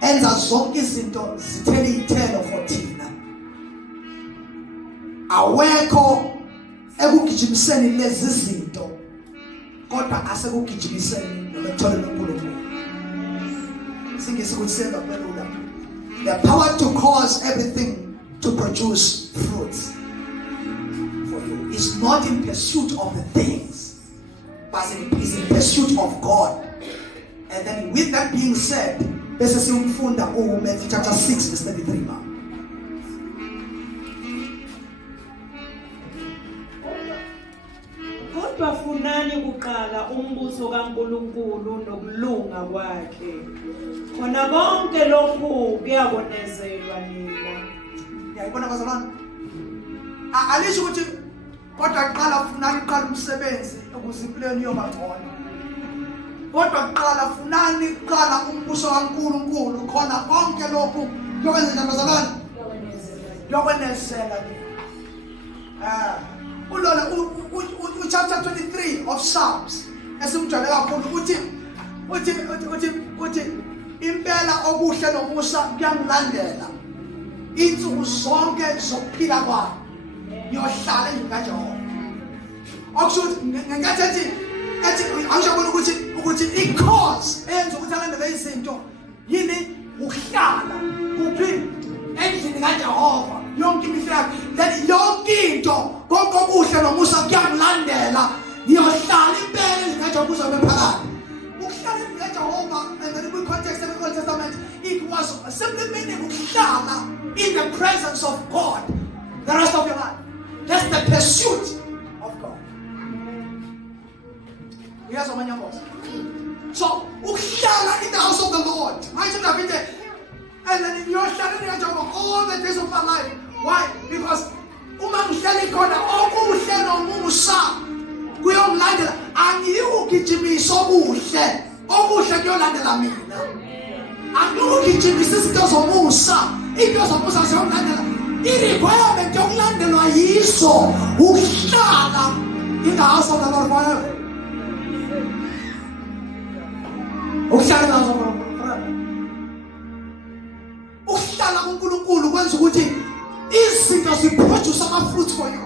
enza zonke izinto zithele ithelo for thina. Awekho ekugijimiseni lezi zinto kodwa asekugijimiseni nokuthole uNkulunkulu. Singisi kusenga kwelula. The power to cause everything to produce fruits for you is not in pursuit of the things, but is in pursuit of God. And then with that being said, this is Matthew chapter 6 verse 33. Kodwa funani kuqala umbuso kaNkulunkulu nokulunga kwakhe. Khona konke lokhu kuyabonezelwa nina. Yayibona bazalwane? Alisho ukuthi kodwa qala funani qala umsebenzi ukuze impilo yoba ngcono. Kodwa qala funani qala umbuso kaNkulunkulu khona konke lokhu lokwenza bazalwane. Lokwenezela. Ulola chapter 23 of Psalms esimjwayele kakhulu uthi impela okuhle nomusa kuyangilandela insuku zonke zokuphila kwami ngiyohlala endlini kaJehova. Okusho ngenkathi ethi awushabona ukuthi i-cause eyenza ukuthi alandele izinto yini ukuhlala kuphi endlini kaJehova yonke imihla then yonke into konke okuhle nomusa kuyangilandela ngiyohlala impela endlini kaJehova uzobe phakathi. Ukuhlala endlini kaJehova and then in the context of the Old Testament it was simply meaning ukuhlala in the presence of God the rest of your life. That's the pursuit of God. Yes, or many of us. So, ukuhlala in the house of the Lord. And then if you're standing in your all the days of my life. Why? Because uma ngihlala khona okuhle nomusa kuyomlandela angiyukugijimisa okuhle kuyolandela mina. Angiyukugijimisa izinto zomusa ziyomlandela. I-requirement yokulandelwa yiso ukuhlala in the house of the Lord forever. Ukuhlala in the house of the Lord forever. Ukuhlala kuNkulunkulu kwenza ukuthi izinto ziproduce ama-fruit for you.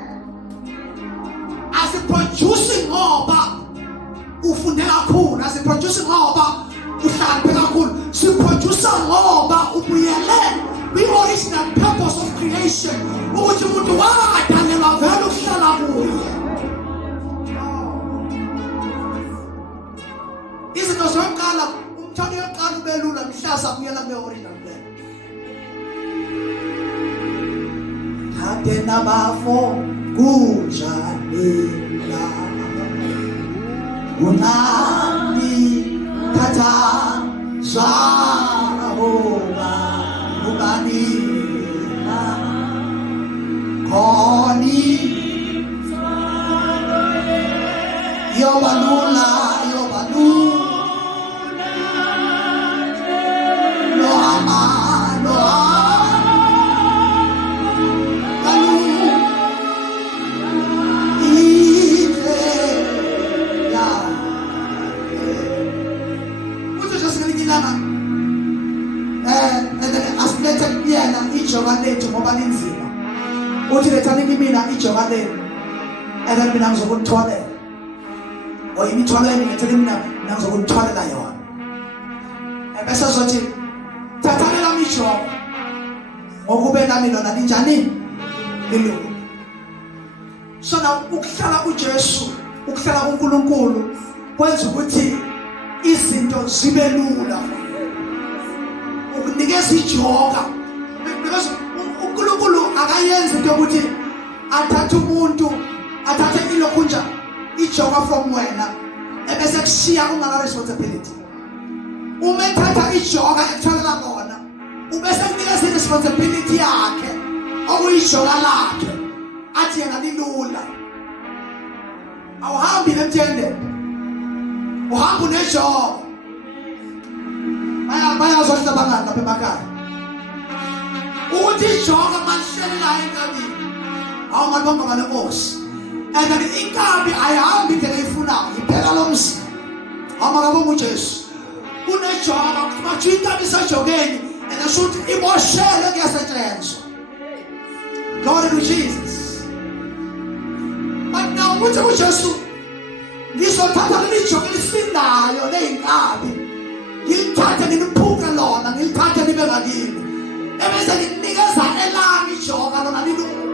Asiproduce ngoba ufunde kakhulu, asiproduce ngoba uhlakaniphe kakhulu, siproduce ngoba ubuyele kwi-original purpose of creation ukuthi umuntu wadalelwa vele ukuhlala kuye. Izinto zokuqala umthwalo yokuqala ubelula mhla sabuyela kule original plan. Kade nabafo kunjani na unani kata Jehovah ubani koni yobalula loama kalu ite ya uthi just ngilikilana and then asilethe kuyena ijoka lethu ngoba linzima uthi lethani kimi ijoka lenu and then mina ngizokuthwalela or imithwalo yami lethani mina ngizokuthwalela yona ebese sothi thathani lami ijoka ngokube nami lona linjani lilungu. So now ukuhlala kuJesu ukuhlala kuNkulunkulu kwenza ukuthi izinto zibe lula ukunikeza ijoka because uNkulunkulu akayenzi into yokuthi athathe umuntu athathe ilokhunja ijoka from wena ebese kushiya ungala responsibility. Uma ethatha ijoka ekuthwalela kona ubese kunikeza responsibility yakhe okuyijoka lakhe athi yena lilula. Awuhambi nemthende uhamba unejoka bayazonda bangani lapha emakhaya ukuthi ijoka malihleli la enkabini awungalibonga ngalenkosi and then inkabi ayihambi indlela eyifunayo iphela lo mzimba awumakabonga uJesu unejoka bathi inkabi isejokeni and ashuthi iboshele kuyasetshenziswa. Glory to Jesus. But now uthi uJesu ngizothatha leli joke lisindayo leyinkabi ngilithathe ngiliphuke lona ngilithathe libe ngakini ebese ngikunikeza elami ijoka lona lilungu.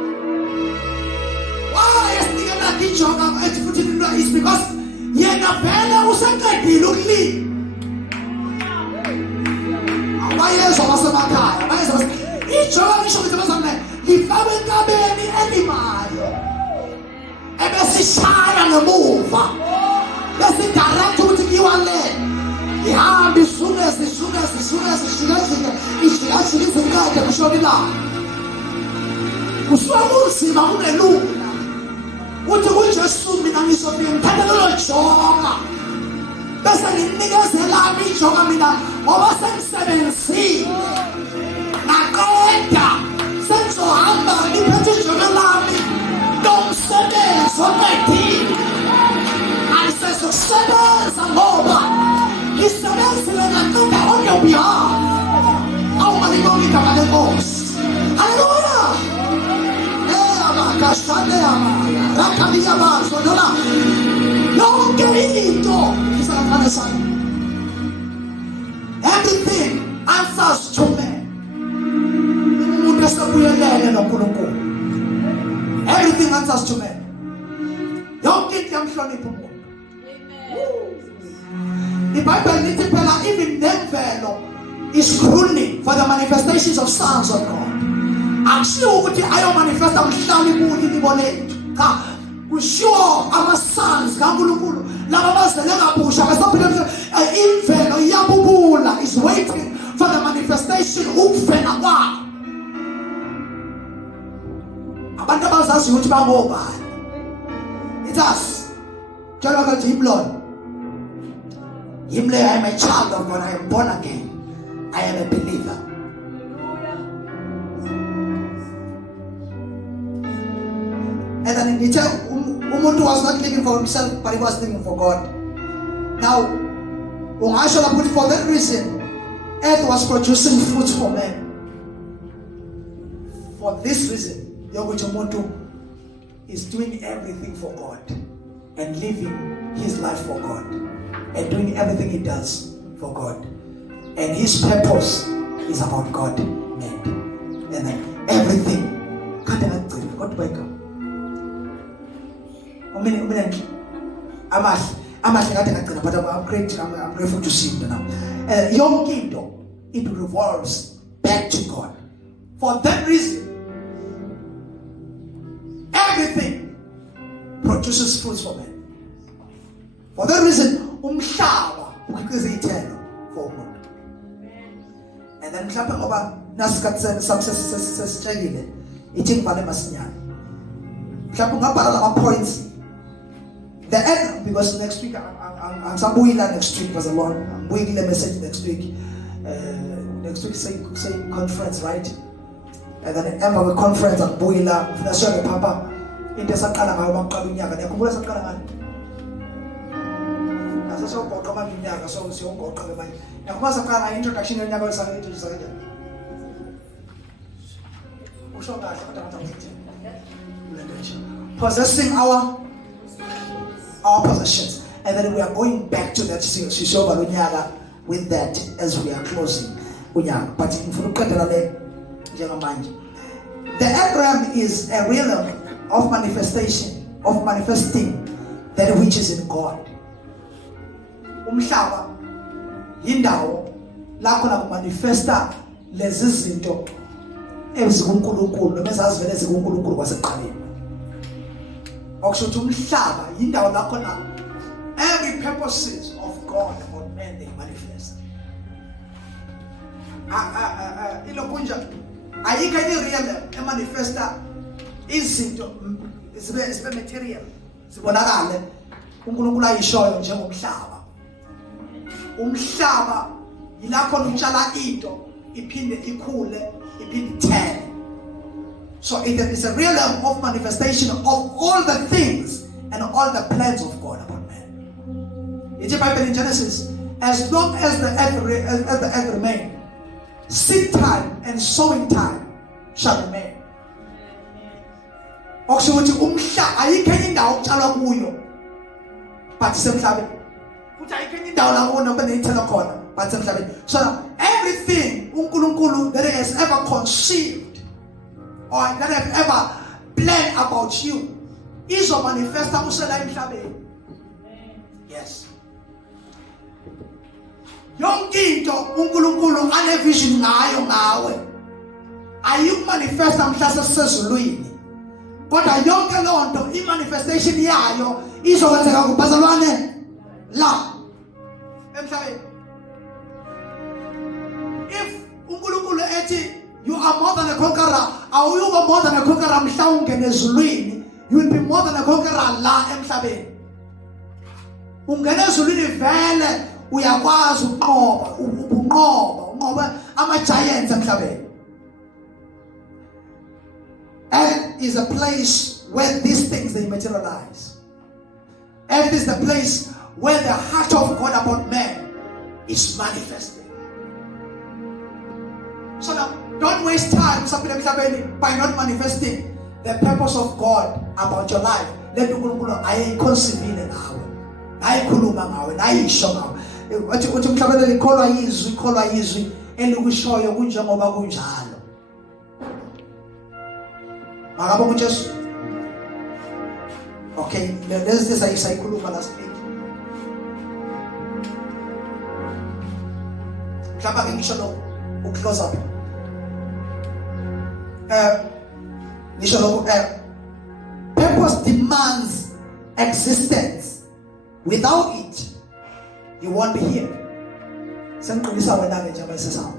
Why esinikela ijoka ethi futhi lilungu is because yena phela useqedile ukulima. Abayezwa basemakhaya bayezwa ijoka ngisho ukuthi bazamle lifakwe enkabeni elimayo ebese ishaya ngemuva bese direct ukuthi kiwale ihamba isuke izingade kushona la uswamuzima kunelunga uthi kuJesu mina ngizofika ngithatha lelo joka bese nginikezela ijoka mina ngoba sengisebenzile naqeda sengizohamba ngiphethe ijoka lami nomsebenzi oqedile alisezokusebenza ngoba ngisebenzile ngaqeda on your behalf. Awumalibonga igama lenkosi. Haleluya. Abakashane amaya rakabika bazo nona yonke into isakhathana sana. Everything answers to man. Umuntu esabuyelele noNkulunkulu. Everything answers to man. Yonke into yamhlonipha umuntu. IBhayibheli lithi phela even nemvelo is groaning for the manifestations of sons of God. Akushiwo ukuthi ayo manifesta mhlawumbe ibuni libone cha kushiwo ama sons kaNkulunkulu laba bazele ngabusha besaphila imvelo iyabubula is waiting for the manifestation ukuvela kwabo. Abantu abazazi ukuthi bangobani it's us. Tshela ukuthi imlolo Himle, I am a child of God. I am born again. I am a believer. And then he tell umuntu was not living for himself, but he was living for God. Now, for that reason, earth was producing fruit for men. For this reason, yokuthi umuntu is doing everything for God and living his life for God. And doing everything he does for God. And his purpose is about God, man. And then everything. God by God. I'm grateful to see you now. Young kingdom. it revolves back to God. For that reason, everything produces fruits for men. For that reason, umhlaba ukhiqiza ithelo for umuntu. And then mhlawumbe ngoba nasikhathi sesitshekile ithi ngibale masinyane. Mhlawumbe ngabhala lama points. The end, because next week I'm sabuyila next week was a long. I'm waiting the message next week. Next week same conference, right? And then emva kwe conference akubuyila ufuna share papa into esaqala ngayo baqala unyaka. Ngiyakhumbula saqala ngani? Asasogoqa amanyaka so siyogoqa ke manje. Ngiyakhumbula saqala ngayo introduction yonyaka wesangethu sakhe. Usho kahle kodwa ngathi possessing our possessions, and then we are going back to that Shishoba Lunyaga with that as we are closing Unyaga. But the Abraham is a realm of manifestation, of manifesting that which is in God. Umhlaba yindawo lapho na manifesta lezi zinto ezikunkulunkulu noma ezazivele ezikunkulunkulu kwaseqaleni. Okusho umhlaba yindawo lapho na every purposes of God about men they manifest. Ilo kunja ayikho any real emanifesta izinto zibe material zibonakale uNkulunkulu ayishoyo njengomhlaba. Umhlaba yilapho utshala into iphinde ikhule iphinde ithele. So it is a realm of manifestation of all the things and all the plans of God about man. It's a Bible in Genesis, as long as the earth remain, seed time and sowing time shall remain. Okusho ukuthi umhlaba ayikho indawo okutshalwa kuyo but semhlabeni. Futhi ayikho indawo la kuno benithela khona but semhlabeni. So everything uNkulunkulu that has ever conceived or that have ever planned about you izo manifesta usela emhlabeni. Yes. Yonke into uNkulunkulu ane vision ngayo ngawe ayikumanifesta mhlase sezulwini. Kodwa yonke lonto imanifestation yayo izokwenzeka kubazalwane la emhlabeni. If uNkulunkulu ethi you are more than a conqueror, or you are more than a conqueror mhlawumbe nezulwini, you will be more than a conqueror la emhlabeni. Ungena ezulwini vele uyakwazi unqoba ama giants emhlabeni. Earth is a place where these things they materialize. Earth is the place where the heart of God about man is manifested. So now, don't waste time by not manifesting the purpose of God about your life. Let uNkulunkulu ayikhonsivile nawe. Ayikhuluma ngawe, ayisho ngawe. Wathi umhlabeni ikholwa yizwi elikushoyo kunjengoba kunjalo. Makabo kuJesu. Okay, let's just sayikhuluma last week. Mhlawumbe ngisho lo close up. Purpose demands existence. Without it, you won't be here. Sengiqinisa wena ke njengoba sesama.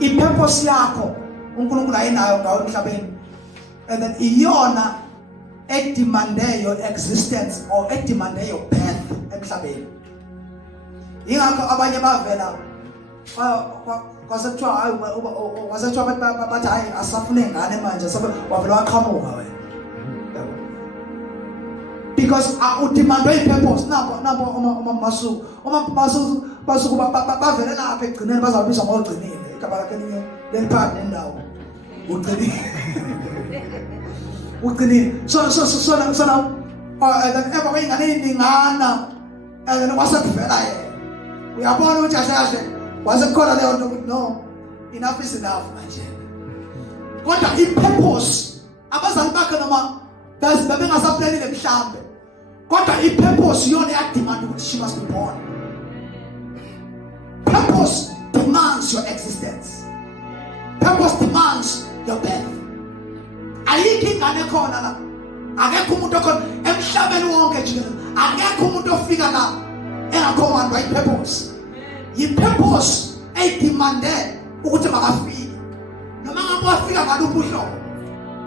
Ipurpose yakho uNkulunkulu ayinayo ngawe emhlabeni. And then iyona edemande your existence or edemande your birth emhlabeni. Ingakho abanye bavela kwasekuthiwa bathi hayi asafune ngane manje wavela waqhamuka wena. Because udemandwe ipurpose nabo masuku bavele lapha egcineni bazawubizwa ngogcinile igaba lakhe linye leliphansi nendawo ugcinile so now eba kwingane indingana and wasekuvela yena uyabona ukuthi kahle wasekukhona leyo nto ukuthi no enough is enough manje. Kodwa ipurpose abazali bakhe noma babengasaplanile mhlambe kodwa ipurpose yona yadimanda ukuthi she must be born. Purpose demands your existence. Purpose demands your birth. Ayikho ingane khona la. Akekho umuntu okhona emhlabeni wonke jikelele. Akekho umuntu ofika la engakhomandwa i-purpose. Yi-purpose edemande ukuthi makafike. Noma ngabe wafika ngaluphi uhlobo.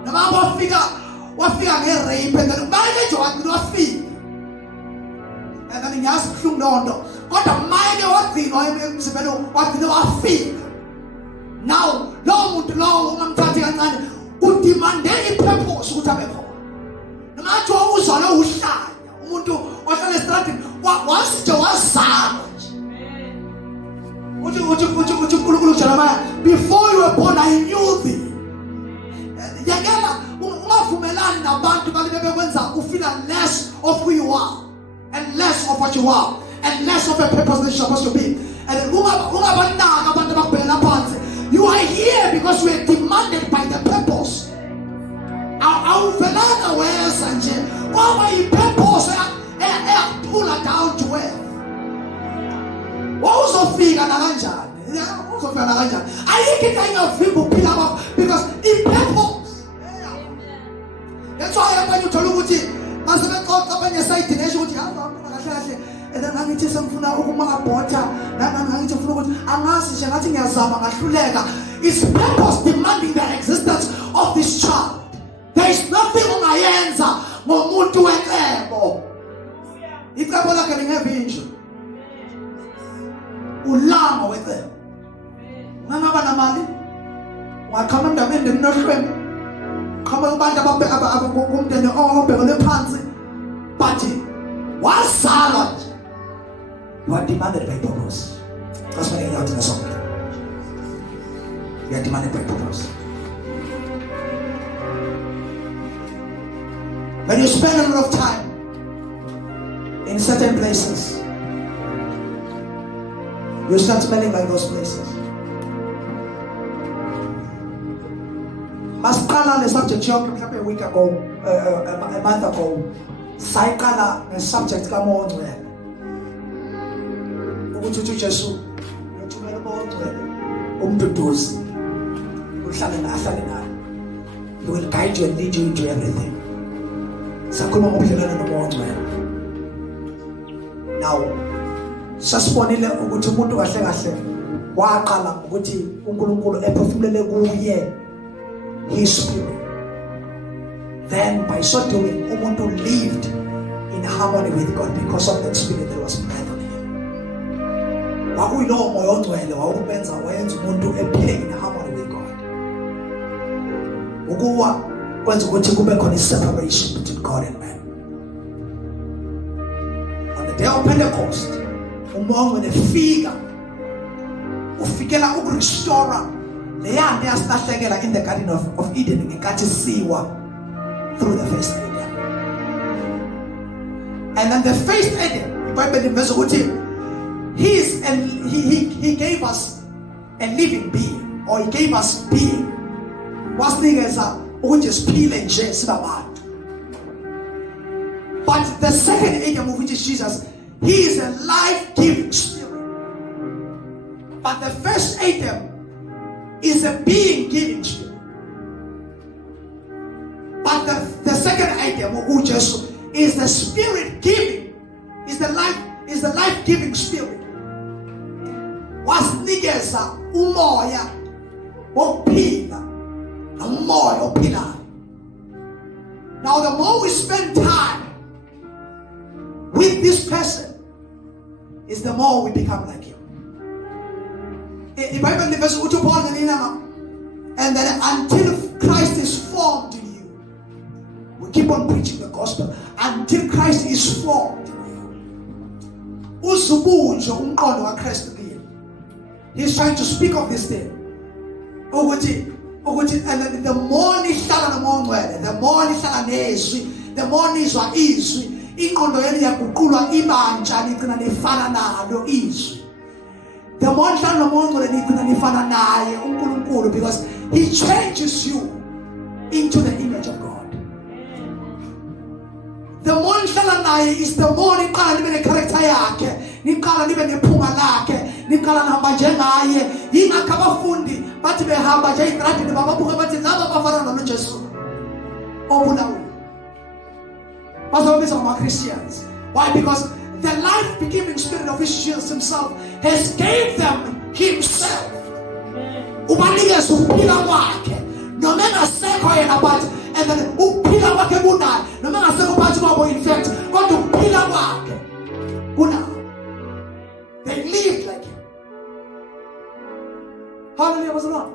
Noma ngabe wafika nge-rape and then manje nje wafika. And then ngiyazi kuhlungu lonto. Kodwa manje wagcinwa emzimbeni wagcina wafika. Now lo muntu lo ungamthathi kancane udemande i-purpose ukuthi abe khona. Noma athi uzwa lo uhlanya umuntu ohlala estradini wasije wazama nje. Uthi uNkulunkulu Jeremiah, before you were born I knew thee. Yakela ungavumelani nabantu bakhe bekwenza ufila less of who you are and less of what you are and less of a purpose that you're supposed to be. And ungabanaka abantu bakubhekela phansi. You are here because we are demanded by the purpose. Awuvelanga weza nje ngoba i-purpose pull down to earth. Uzofika na kanjani? Uzofika na kanjani? Ayikho into engavimba uphila kwakho because i-purpose. That's why abanye uthola ukuthi masebexoxa abanye side nesho ukuthi hamba kahle kahle and then angithi sengifuna ukumabhotha nangangithi ufuna ukuthi angazi nje ngathi ngiyazama ngahluleka. It's purpose demanding the existence of this child. There is nothing ongayenza ngomuntu wencebo. Icebo lakhe lingevinjwe. Ulama wethe. Ngangaba namali. Wakhama emndabeni nohlweni. Khama abantu ababheka obhekele phansi. But wazalwa nje. You are demanded by purpose. That's why you are doing something. You are demanded by purpose. When you spend a lot of time in certain places, you start smelling like those places. Masqala the subject a week ago, a month ago. Saikala the subject come on where. Ubuthi Jesu, uthumela bonke umduduzi. Uhlale naye. He will guide you and lead you into everything. Sakhuluma ngobudlelwano nomoya. Now sasibonile ukuthi umuntu kahle kahle waqala ukuthi uNkulunkulu ephefumulele kuye his spirit. Then by so doing umuntu lived in harmony with God because of that spirit that was breathed on him. Wakuyilowo moya ongcwele wawubenza wenza umuntu ephile in harmony with God. Ukuwa kwenza ukuthi kube khona separation between God and man. On the day of Pentecost, umoya wenefika ufikela ukurestore leya nto yasilahlekela in the Garden of Eden ngenkathi siwa through the first Adam. And then the first Adam, iBhayibheli iveza ukuthi he gave us a living being, or he gave us being. Wasinikeza ukuthi siphile nje sibabantu. But the second Adam, which is Jesus, he is a life-giving spirit. But the first Adam is a being-giving spirit. But the second Adam, who just is the spirit-giving, is the life-giving spirit. Wasinikeza umoya wokuphila nomoya ophilayo. Now the more we spend time with this person, is the more we become like him. iBhayibheli liveza ukuthi uPaul ngelinye and then until Christ is formed in you, we keep on preaching the gospel until Christ is formed in you. Uzubunjwe umqondo kaKristu kini. He's trying to speak of this thing. Ukuthi and the more nihlala nomongcwele, the more nihlala nezwi, the more nizwa izwi, ingqondo yenu yaguqulwa ibanja nigcina nifana nalo izwi. The more nihlala nomongcwele nigcina nifana naye uNkulunkulu, because he changes you into the image of God. The more nihlala naye is the more niqala nibe necharacter yakhe, niqala nibe nephunga lakhe, niqala nihamba njengaye. Yingakho abafundi bathi behamba nje egradini bababuka bathi laba bafana noJesu obulawo. Bazobiza ama-Christians. Why? Because the life-giving spirit of Jesus himself has gave them himself. Ubanikeza ukuphila kwakhe noma engasekho yena but and then ukuphila kwakhe kunayo noma engasekho phansi kwabo in fact kodwa ukuphila kwakhe kunayo. They lived like him. Hallelujah, bazalwane.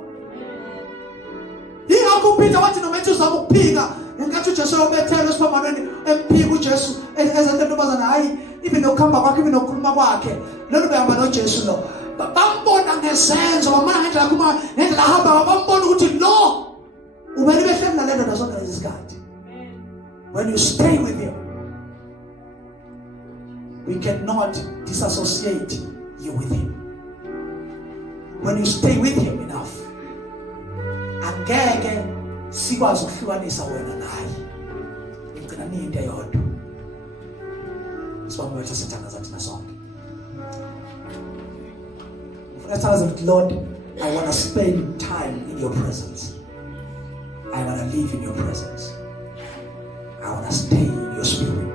Yingakho uPeter wathi noma ethi uzama ukuphika engathi uJesu uyobethela esiphambanweni emphika uJesu ezenza intobazana hayi ibe nokuhamba kwakhe ibe nokukhuluma kwakhe lolu behamba noJesu lo bambona ngesenzo bamana ngendlela kuma ngendlela hamba bambona ukuthi lo ubeni behleli nalento ndazonke lesikhathi. When you stay with him, we cannot disassociate you with him. When you stay with him enough, angeke sikwazi ukuhlukanisa wena naye. Ngicela niyinto eyodwa. Sibambe wethu sithandaza thina sonke. Ufuna tell us, Lord, I want to spend time in your presence. I want to live in your presence. I want to stay in your spirit.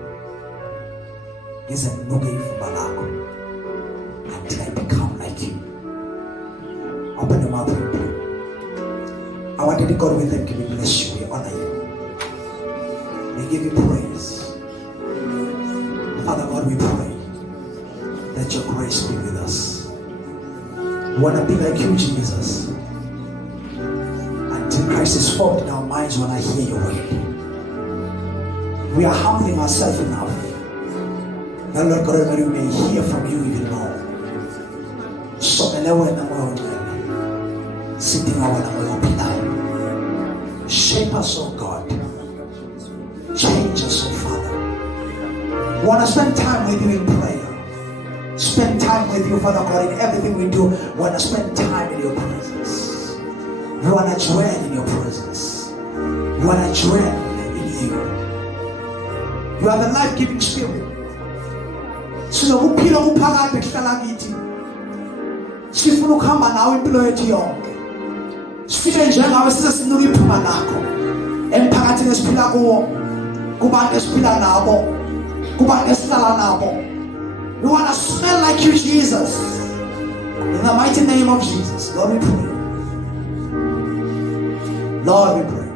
Until I become like you. Open your mouth and pray. I want to God with them. Can we bless you? We honor you. We give you praise. Father God, we pray that your grace be with us. We want to be like you, Jesus. Until Christ is formed in our minds when I hear your word. We are humbling ourselves enough. Now, Lord God, that we may hear from you even more. So, shape us, oh God. Change us, oh Father. We want to spend time with you in prayer. Spend time with you, Father God, in everything we do. We want to spend time in your presence. We want to dwell in your presence. We want to dwell in you. You are the life-giving spirit. Sinokuphila kuphakade kuhlala kithi. Sifuna ukuhamba nawe impilo yethu yonke. Sibe njengawe size sinuke iphuma lakho. Emphakathini esiphila kuwo, kubantu esiphila nabo, kubantu esihlala nabo. We want to smell like you, Jesus. In the mighty name of Jesus, Lord, we pray. Lord, we pray.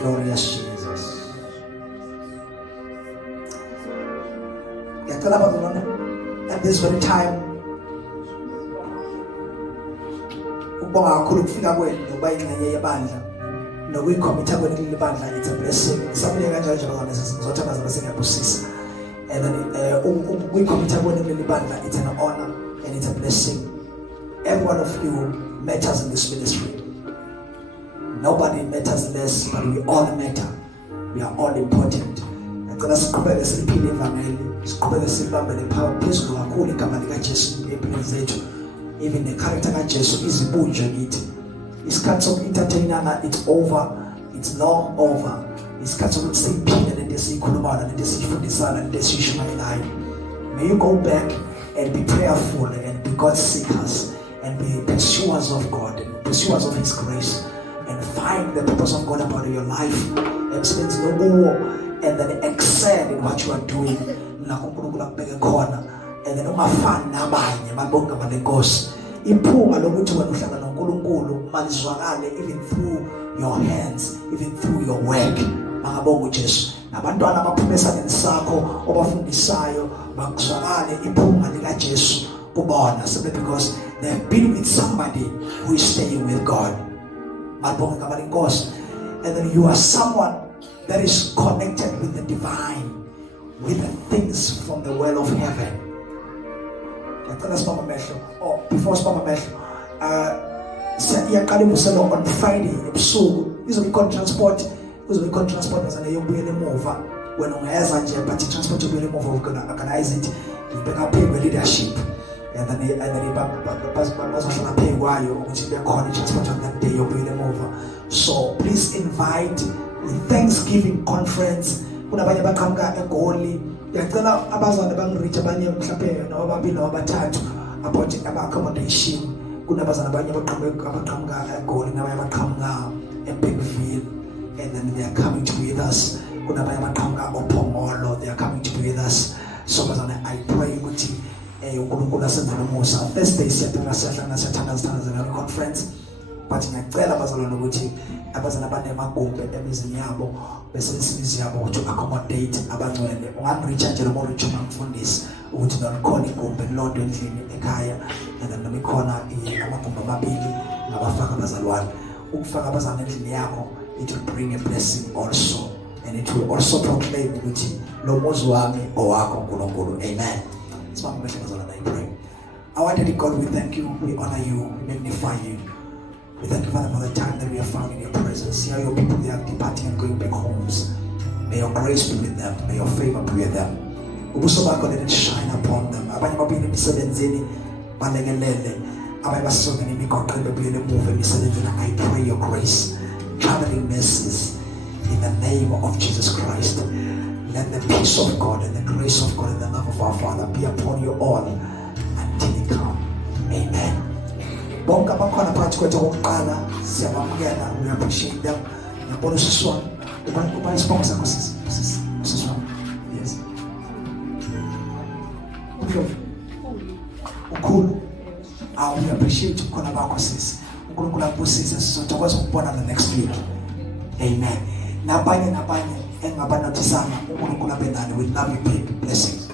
Glorious Jesus. At this very time, ukubonga kakhulu ukufika kwenu nokuba ingxenye yebandla nokuyikhommitha kwenu kuleli bandla. It's a blessing. Sabule kanjalo nje bazalwane sizothandaza bese ngiyabusisa. And then ukuyikhommitha kwenu kuleli bandla, it's an honor and it's a blessing. Every one of you matters in this ministry. Nobody matters less, but we all matter. We are all important. Ngicela siqhubeke siphile ivangeli, siqhubeke sibambele phezulu kakhulu igama likaJesu empilweni zethu. Even the character kaJesu izibunjwe kithi. Isikhathi soku-entertainana, it's over. It's long over. Isikhathi sokuthi siphile lento esiyikhulumayo lento esiyifundisana lento esiyishumayelayo. May you go back and be prayerful and be God seekers and be pursuers of God and pursuers of His grace. And find the purpose of God about your life, experience no more, and then excel in what you are doing. And then ungafani nabanye babonke abalenkosi. Iphunga lokuthi wena uhlangana noNkulunkulu malizwakale even through your hands, even through your work. Makabonga uJesu. Nabantwana abaphuma esandleni sakho obafundisayo bakuzwakale iphunga likaJesu kubona, simply because they have been with somebody who is staying with God. And then you are someone that is connected with the divine, with the things from the well of heaven. Oh, before Spama Mesho, on Friday, this will be called transport. This will be called transport as a young mover. When on has a but transport to be mover, we can organize it. You better pay with leadership. And then he was on a pay while you which they call it transport on that day you'll bring them over. So please invite Thanksgiving conference. Kunabanye baqhamuka eGoli. Ngiyacela abazali bangireach abanye mhlawumbe nababili nabathathu about accommodation. Kunabazali abanye abaqhamuka eGoli nabanye baqhamuka eBigville, and then they are coming to be with us. Kunabanye baqhamuka ePhongolo, they are coming to be with us. So bazana, I pray ukuthi uNkulunkulu asenzele umusa. Thursday siyaphela siyathandaza conference. But ngiyacela abazalwane ukuthi abazana abanemagumbi emizini yabo bese isimizi yabo to accommodate abangcwele. Ungangireach nje lo muntu umfundisi ukuthi nalikhona igumbi lodwa endlini ekhaya, and then namikhona amagumbi amabili ngabafaka abazalwane. Ukufaka abazalwane endlini yakho, it will bring a blessing also, and it will also proclaim ukuthi lo muzi wami owakho uNkulunkulu. Amen. Sibambe mehle bazalwane, I pray. Our Daddy God, we thank you, we honor you, we magnify you. We thank you, Father, for the time that we are found in your presence. Here are your people, they are departing and going back homes. May your grace be with them. May your favor be with them. Ubuso bakho, let it shine upon them. Abanye baphinda emisebenzini balekelele. Abanye basongene imigoqo bebuyele emuva emisebenzini. I pray your grace, traveling mercies in the name of Jesus Christ. Let the peace of God and the grace of God and the love of our Father be upon you all until you come. Amen. Bonke abakhona phakathi kwethu kokuqala siyabamukela, we appreciate them. Ngiyabona usiswami uba isibongo sakho siswami. Yes. Ukhulu. We appreciate ukhona bakho sisi. uNkulunkulu akubusise, sizothokoza ukubona the next week. Amen. Nabanye engabanotisana uNkulunkulu abe nani. We love you, big blessings.